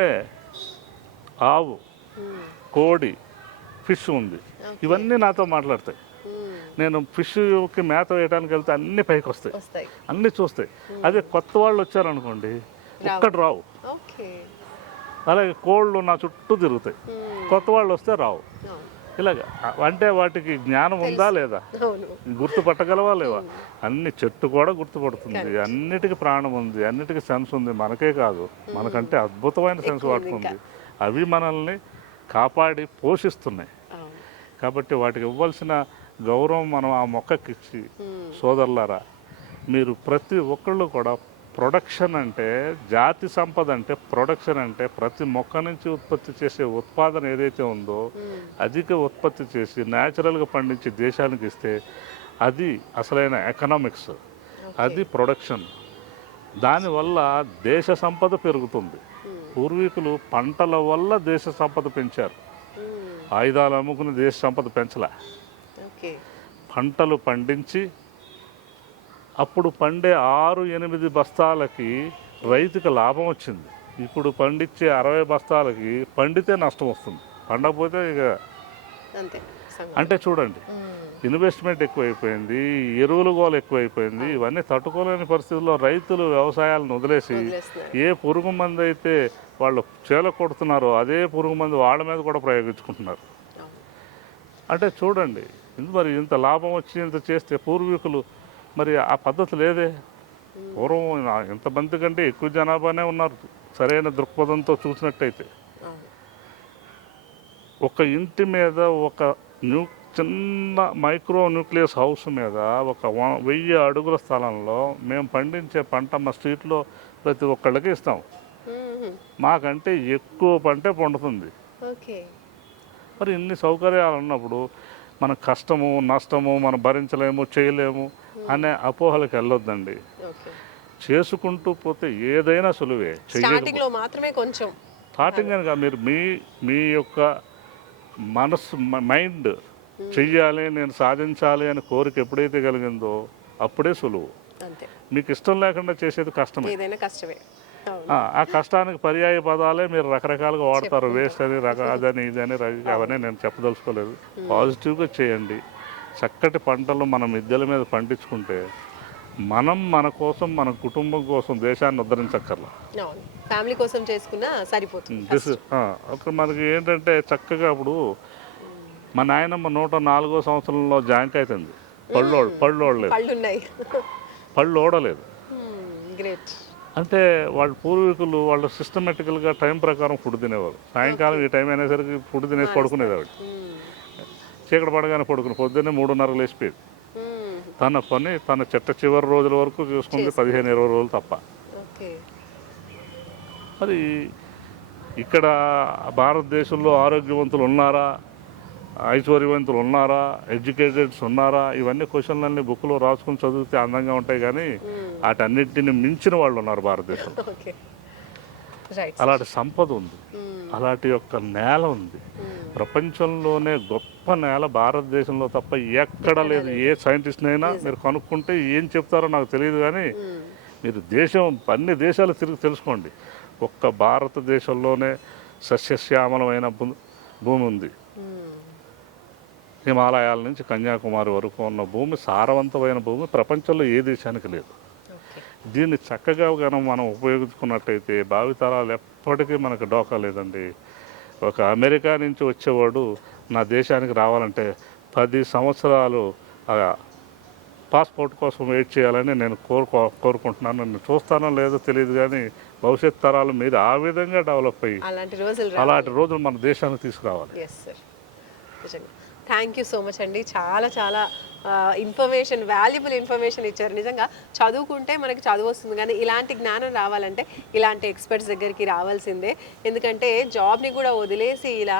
ఆవు, కోడి, ఫిష్ ఉంది, ఇవన్నీ నాతో మాట్లాడతాయి. నేను ఫిష్కి మేత వేయడానికి వెళ్తే అన్ని పైకి వస్తాయి, అన్ని చూస్తాయి. అదే కొత్త వాళ్ళు వచ్చారనుకోండి ఒక్కటి రావు. అలాగే కోళ్ళు నా చుట్టూ తిరుగుతాయి, కొత్త వాళ్ళు వస్తే రావు. ఇలాగా అంటే వాటికి జ్ఞానం ఉందా లేదా, గుర్తుపట్టగలవా లేవా? అన్ని చెట్టు కూడా గుర్తుపడుతుంది, అన్నిటికీ ప్రాణం ఉంది, అన్నిటికీ సెన్స్ ఉంది. మనకే కాదు, మనకంటే అద్భుతమైన సెన్స్ వాటికి ఉంది. అవి మనల్ని కాపాడి పోషిస్తున్నాయి. కాబట్టి వాటికి ఇవ్వాల్సిన గౌరవం మనం ఆ మొక్కకి ఇచ్చి, సోదరులారా మీరు ప్రతి ఒక్కళ్ళు కూడా ప్రొడక్షన్ అంటే, జాతి సంపద అంటే ప్రొడక్షన్ అంటే ప్రతి మొక్క నుంచి ఉత్పత్తి చేసే ఉత్పాదన ఏదైతే ఉందో అధిక ఉత్పత్తి చేసి న్యాచురల్గా పండించి దేశానికి ఇస్తే అది అసలైన ఎకనామిక్స్, అది ప్రొడక్షన్. దానివల్ల దేశ సంపద పెరుగుతుంది. పూర్వీకులు పంటల వల్ల దేశ సంపద పెంచారు, ఆయుధాలు అమ్ముకుని దేశ సంపద పెంచలే. పంటలు పండించి అప్పుడు పండే 6-8 బస్తాలకి రైతుకి లాభం వచ్చింది. ఇప్పుడు పండించే 60 బస్తాలకి పండితే నష్టం వస్తుంది, పండకపోతే ఇక అంటే చూడండి, ఇన్వెస్ట్మెంట్ ఎక్కువైపోయింది, ఎరువుల గోలు ఎక్కువైపోయింది. ఇవన్నీ తట్టుకోలేని పరిస్థితుల్లో రైతులు వ్యవసాయాలను వదిలేసి ఏ పురుగు మందు అయితే వాళ్ళు చేల కొడుతున్నారో అదే పురుగు మందు వాళ్ళ మీద కూడా ప్రయోగించుకుంటున్నారు. అంటే చూడండి, మరి ఇంత లాభం వచ్చి ఇంత చేస్తే పూర్వీకులు మరి ఆ పద్ధతి లేదే. పూర్వం ఎంతమంది కంటే ఎక్కువ జనాభానే ఉన్నారు సరైన దృక్పథంతో చూసినట్టయితే. ఒక ఇంటి మీద ఒక చిన్న మైక్రో న్యూక్లియస్ హౌస్ మీద ఒక 1000 అడుగుల స్థలంలో మేము పండించే పంట మా స్ట్రీట్లో ప్రతి ఒక్కళ్ళకి ఇస్తాం. మాకంటే ఎక్కువ పంటే పండుతుంది. మరి ఇన్ని సౌకర్యాలు ఉన్నప్పుడు మన కష్టము నష్టము మనం భరించలేము, చేయలేము అనే అపోహలకు వెళ్ళొద్దండి. చేసుకుంటూ పోతే ఏదైనా సులువే. స్టార్టింగ్ కనుక మీరు మీ యొక్క మనసు, మైండ్ చెయ్యాలి, నేను సాధించాలి అని కోరిక ఎప్పుడైతే కలిగిందో అప్పుడే సులువు. మీకు ఇష్టం లేకుండా చేసేది కష్టమే. ఆ కష్టానికి పర్యాయ పదాలే మీరు రకరకాలుగా వాడతారు. వేస్ట్ అని, అదని ఇదని అవన్నీ నేను చెప్పదలుచుకోలేదు. పాజిటివ్గా చేయండి. చక్కటి పంటలు మన మిద్దెల మీద పండించుకుంటే మనం మన కోసం, మన కుటుంబం కోసం దేశాన్ని ఉద్ధరించక్కర్లా, ఫ్యామిలీ కోసం చేసుకున్నా సరిపోతుంది. మనకి ఏంటంటే చక్కగా ఇప్పుడు మా నాయనమ్మ 104వ సంవత్సరంలో జాంకాయ తింది, పళ్ళు ఓడలేదు. అంటే వాళ్ళ పూర్వీకులు వాళ్ళు సిస్టమేటికల్గా టైం ప్రకారం ఫుడ్ తినేవారు. సాయంకాలం ఈ టైం అయినసరికి ఫుడ్ తినేసి పడుకునేది. ఆవిడ చీకటి పడగానే పడుకుని పొద్దున్నే 3:30 లేచిపోయేది. తన పని తన చివరి రోజుల వరకు చూసుకుంది, 15-20 రోజులు తప్ప. మరి ఇక్కడ భారతదేశంలో ఆరోగ్యవంతులు ఉన్నారా, ఐశ్వర్యవంతులు ఉన్నారా, ఎడ్యుకేటెడ్స్ ఉన్నారా, ఇవన్నీ క్వశ్చన్లన్నీ బుక్లో రాసుకుని చదివితే అందంగా ఉంటాయి. కానీ వాటన్నిటిని మించిన వాళ్ళు ఉన్నారు భారతదేశంలో. అలాంటి సంపద ఉంది, అలాంటి యొక్క నేల ఉంది. ప్రపంచంలోనే గొప్ప నేల భారతదేశంలో తప్ప ఎక్కడ లేదు. ఏ సైంటిస్ట్ అయినా మీరు కనుక్కుంటే ఏం చెప్తారో నాకు తెలియదు, కానీ మీరు అన్ని దేశాలు తిరిగి తెలుసుకోండి. ఒక్క భారతదేశంలోనే సస్యశ్యామలమైన భూమి ఉంది. హిమాలయాల నుంచి కన్యాకుమారి వరకు ఉన్న భూమి, సారవంతమైన భూమి ప్రపంచంలో ఏ దేశానికి లేదు. దీన్ని చక్కగా మనం ఉపయోగించుకున్నట్టయితే భావితరాలు ఎప్పటికీ మనకు డోకా లేదండి. ఒక అమెరికా నుంచి వచ్చేవాడు నా దేశానికి రావాలంటే 10 సంవత్సరాలు పాస్పోర్ట్ కోసం వెయిట్ చేయాలని నేను కోరుకుంటున్నాను. నేను చూస్తానో లేదో తెలియదు, కానీ భవిష్యత్ తరాలు మీరు ఆ విధంగా డెవలప్ అయ్యి అలాంటి రోజులు మన దేశానికి తీసుకురావాలి. థ్యాంక్ యూ సో మచ్ అండి. చాలా చాలా ఇన్ఫర్మేషన్, వాల్యుబుల్ ఇన్ఫర్మేషన్ ఇచ్చారు. నిజంగా చదువుకుంటే మనకి చదువు వస్తుంది, కానీ ఇలాంటి జ్ఞానం రావాలంటే ఇలాంటి ఎక్స్పర్ట్స్ దగ్గరికి రావాల్సిందే. ఎందుకంటే జాబ్ని కూడా వదిలేసి ఇలా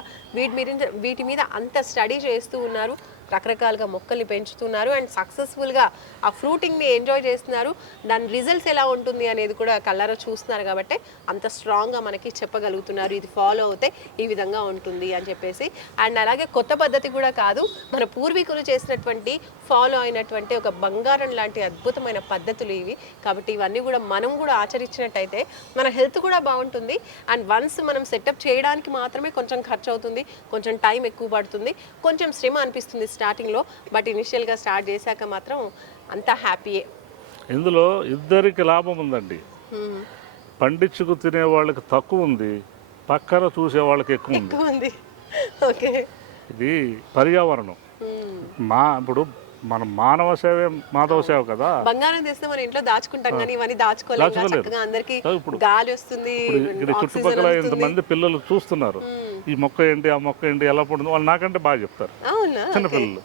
వీటి మీద అంత స్టడీ చేస్తూ ఉన్నారు, రకరకాలుగా మొక్కల్ని పెంచుతున్నారు అండ్ సక్సెస్ఫుల్గా ఆ ఫ్రూటింగ్ని ఎంజాయ్ చేస్తున్నారు. దాని రిజల్ట్స్ ఎలా ఉంటుంది అనేది కూడా కళ్ళారా చూస్తున్నారు కాబట్టి అంత స్ట్రాంగ్గా మనకి చెప్పగలుగుతున్నారు. ఇది ఫాలో అవుతే ఈ విధంగా ఉంటుంది అని చెప్పేసి. అండ్ అలాగే కొత్త పద్ధతి కూడా కాదు, మన పూర్వీకులు చేసినటువంటి ఫాలో అయినటువంటి ఒక బంగారం లాంటి అద్భుతమైన పద్ధతులు ఇవి. కాబట్టి ఇవన్నీ కూడా మనం కూడా ఆచరించినట్టయితే మన హెల్త్ కూడా బాగుంటుంది. అండ్ వన్స్ మనం సెటప్ చేయడానికి మాత్రమే కొంచెం ఖర్చు అవుతుంది, కొంచెం టైం ఎక్కువ పడుతుంది, కొంచెం శ్రమ అనిపిస్తుంది స్టార్టింగ్లో. బట్ ఇనిషియల్గా స్టార్ట్ చేశాక మాత్రం అంతా హ్యాపీయే. ఇందులో ఇద్దరికి లాభం ఉందండి. పండించుకు తినే వాళ్ళకి తక్కువ ఉంది, పక్కన చూసే వాళ్ళకి ఎక్కువ ఉంది. ఓకే, ఇది పర్యావరణం. ఇప్పుడు మనం మానవ సేవే మాధవ సేవ కదా. బంగారం తెస్తే మన ఇంట్లో దాచుకుంటాం, కానీ ఇవన్నీ దాచుకోలేము. అందరికి గాలి వస్తుంది. ఇక్కడ చుట్టుపక్కల ఇంతమంది పిల్లలు చూస్తున్నారు, ఈ మొక్క ఏంటి ఆ మొక్క ఏంటి ఎలా పడుతుంది, వాళ్ళు నాకంటే బాగా చెప్తారు చిన్నపిల్లలు.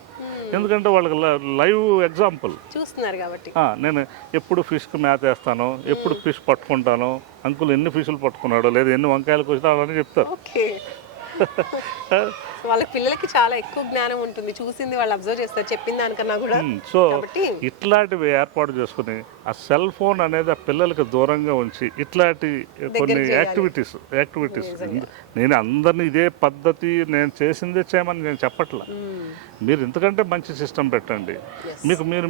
ఎందుకంటే వాళ్ళకి లైవ్ ఎగ్జాంపుల్ చూస్తున్నారు కాబట్టి. నేను ఎప్పుడు ఫిష్కి మేత వేస్తాను, ఎప్పుడు ఫిష్ పట్టుకుంటాను, అంకుల్ ఎన్ని ఫిష్లు పట్టుకున్నాడు, లేదా ఎన్ని వంకాయలకు వచ్చినా అని చెప్తారు. వాళ్ళ పిల్లలకి చాలా ఎక్కువ జ్ఞానం ఉంటుంది, చూసింది వాళ్ళు అబ్జర్వ్ చేస్తారు, చెప్పిన దానికన్నా కూడా. సో ఇట్లాంటివి ఏర్పాటు చేసుకుని ఆ సెల్ ఫోన్ అనేది ఆ పిల్లలకి దూరంగా ఉంచి ఇట్లాంటి కొన్ని యాక్టివిటీస్ నేను అందరినీ ఇదే పద్ధతి నేను చేసిందే చేయమని నేను చెప్పట్లా. మీరు ఇంతకంటే మంచి సిస్టమ్ పెట్టండి,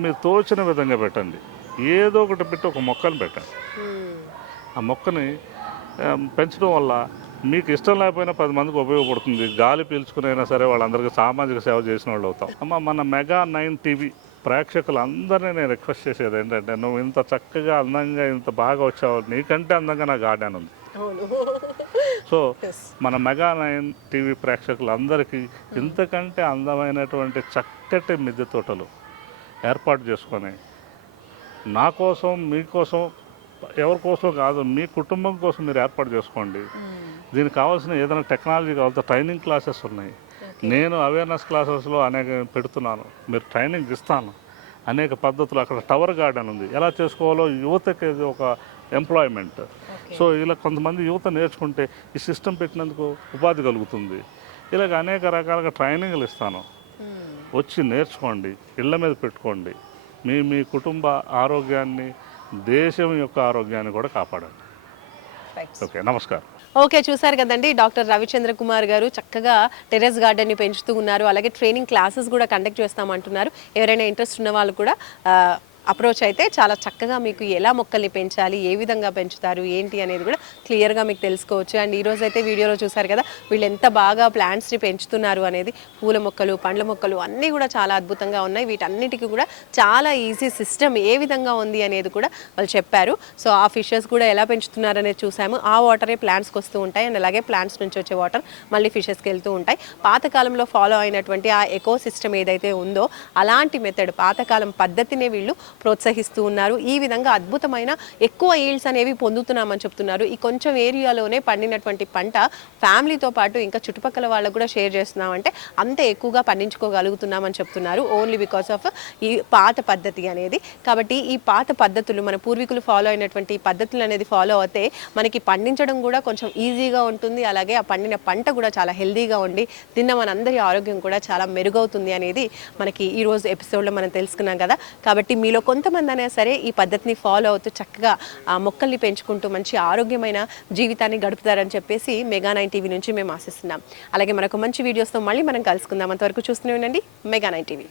మీరు తోచిన విధంగా పెట్టండి. ఏదో ఒకటి పెట్టి ఒక మొక్కను పెట్టండి. ఆ మొక్కని పెంచడం వల్ల మీకు ఇష్టం లేకపోయినా 10 మందికి ఉపయోగపడుతుంది. గాలి పీల్చుకునైనా సరే వాళ్ళందరికీ సామాజిక సేవ చేసిన వాళ్ళు అవుతాం. మన MEGA9 టీవీ ప్రేక్షకులందరినీ నేను రిక్వెస్ట్ చేసేది ఏంటంటే, నువ్వు ఇంత చక్కగా అందంగా ఇంత బాగా వచ్చావు, నీకంటే అందంగా నా గార్డెన్ ఉంది. సో మన MEGA9 టీవీ ప్రేక్షకులందరికీ ఇంతకంటే అందమైనటువంటి చక్కటి మిద్దె తోటలు ఏర్పాటు చేసుకొని నా కోసం, మీకోసం, ఎవరి కోసం కాదు, మీ కుటుంబం కోసం మీరు ఏర్పాటు చేసుకోండి. దీనికి కావాల్సిన ఏదైనా టెక్నాలజీ కావాల్సిన ట్రైనింగ్ క్లాసెస్ ఉన్నాయి. నేను అవేర్నెస్ క్లాసెస్లో అనేక పెడుతున్నాను, మీరు ట్రైనింగ్ ఇస్తాను. అనేక పద్ధతులు, అక్కడ టవర్ గార్డెన్ ఉంది, ఎలా చేసుకోవాలో యువతకి ఒక ఎంప్లాయ్మెంట్. సో ఇలా కొంతమంది యువత నేర్చుకుంటే ఈ సిస్టమ్ పెట్టినందుకు ఉపాధి కలుగుతుంది. ఇలాగ అనేక రకాలుగా ట్రైనింగ్లు ఇస్తాను, వచ్చి నేర్చుకోండి, ఇళ్ళ మీద పెట్టుకోండి. మీ కుటుంబ ఆరోగ్యాన్ని, దేశం యొక్క ఆరోగ్యాన్ని కూడా కాపాడండి. ఓకే, నమస్కారం. ఓకే, చూసారు కదండి, డాక్టర్ రవిచంద్ర కుమార్ గారు చక్కగా టెర్రస్ గార్డెన్ని పెంచుతూ ఉన్నారు. అలాగే ట్రైనింగ్ క్లాసెస్ కూడా కండక్ట్ చేస్తామంటున్నారు. ఎవరైనా ఇంట్రెస్ట్ ఉన్న వాళ్ళు కూడా అప్రోచ్ అయితే చాలా చక్కగా మీకు ఎలా మొక్కల్ని పెంచాలి, ఏ విధంగా పెంచుతారు ఏంటి అనేది కూడా క్లియర్గా మీకు తెలుసుకోవచ్చు. అండ్ ఈరోజు అయితే వీడియోలో చూసారు కదా వీళ్ళు ఎంత బాగా ప్లాంట్స్ని పెంచుతున్నారు అనేది. పూల మొక్కలు, పండ్ల మొక్కలు అన్నీ కూడా చాలా అద్భుతంగా ఉన్నాయి. వీటన్నిటికీ కూడా చాలా ఈజీ సిస్టమ్ ఏ విధంగా ఉంది అనేది కూడా వాళ్ళు చెప్పారు. సో ఆ ఫిషెస్ కూడా ఎలా పెంచుతున్నారు అనేది చూసాము. ఆ వాటరే ప్లాంట్స్కి వస్తూ ఉంటాయి అండ్ అలాగే ప్లాంట్స్ నుంచి వచ్చే వాటర్ మళ్ళీ ఫిషెస్కి వెళ్తూ ఉంటాయి. పాతకాలంలో ఫాలో అయినటువంటి ఆ ఎకో సిస్టమ్ ఏదైతే ఉందో అలాంటి మెథడ్, పాతకాలం పద్ధతినే వీళ్ళు ప్రోత్సహిస్తూ ఉన్నారు. ఈ విధంగా అద్భుతమైన ఎక్కువ ఈల్డ్స్ అనేవి పొందుతున్నామని చెప్తున్నారు. ఈ కొంచెం ఏరియాలోనే పండినటువంటి పంట ఫ్యామిలీతో పాటు ఇంకా చుట్టుపక్కల వాళ్ళకు కూడా షేర్ చేస్తున్నామంటే అంతే ఎక్కువగా పండించుకోగలుగుతున్నామని చెప్తున్నారు. ఓన్లీ బికాస్ ఆఫ్ ఈ పాత పద్ధతి అనేది. కాబట్టి ఈ పాత పద్ధతులు మన పూర్వీకులు ఫాలో అయినటువంటి పద్ధతులు అనేది ఫాలో అవుతే మనకి పండించడం కూడా కొంచెం ఈజీగా ఉంటుంది. అలాగే ఆ పండిన పంట కూడా చాలా హెల్దీగా ఉండి తిన్న మనందరి ఆరోగ్యం కూడా చాలా మెరుగవుతుంది అనేది మనకి ఈరోజు ఎపిసోడ్లో మనం తెలుసుకున్నాం కదా. కాబట్టి మీలో కొంతమంది అయినా సరే ఈ పద్ధతిని ఫాలో అవుతూ చక్కగా ఆ మొక్కల్ని పెంచుకుంటూ మంచి ఆరోగ్యమైన జీవితాన్ని గడుపుతారని చెప్పేసి MEGA9 టీవీ నుంచి మేము ఆశిస్తున్నాం. అలాగే మరొక మంచి వీడియోస్తో మళ్ళీ మనం కలుసుకుందాం. అంతవరకు చూస్తూనే ఉండండి MEGA9 టీవీ.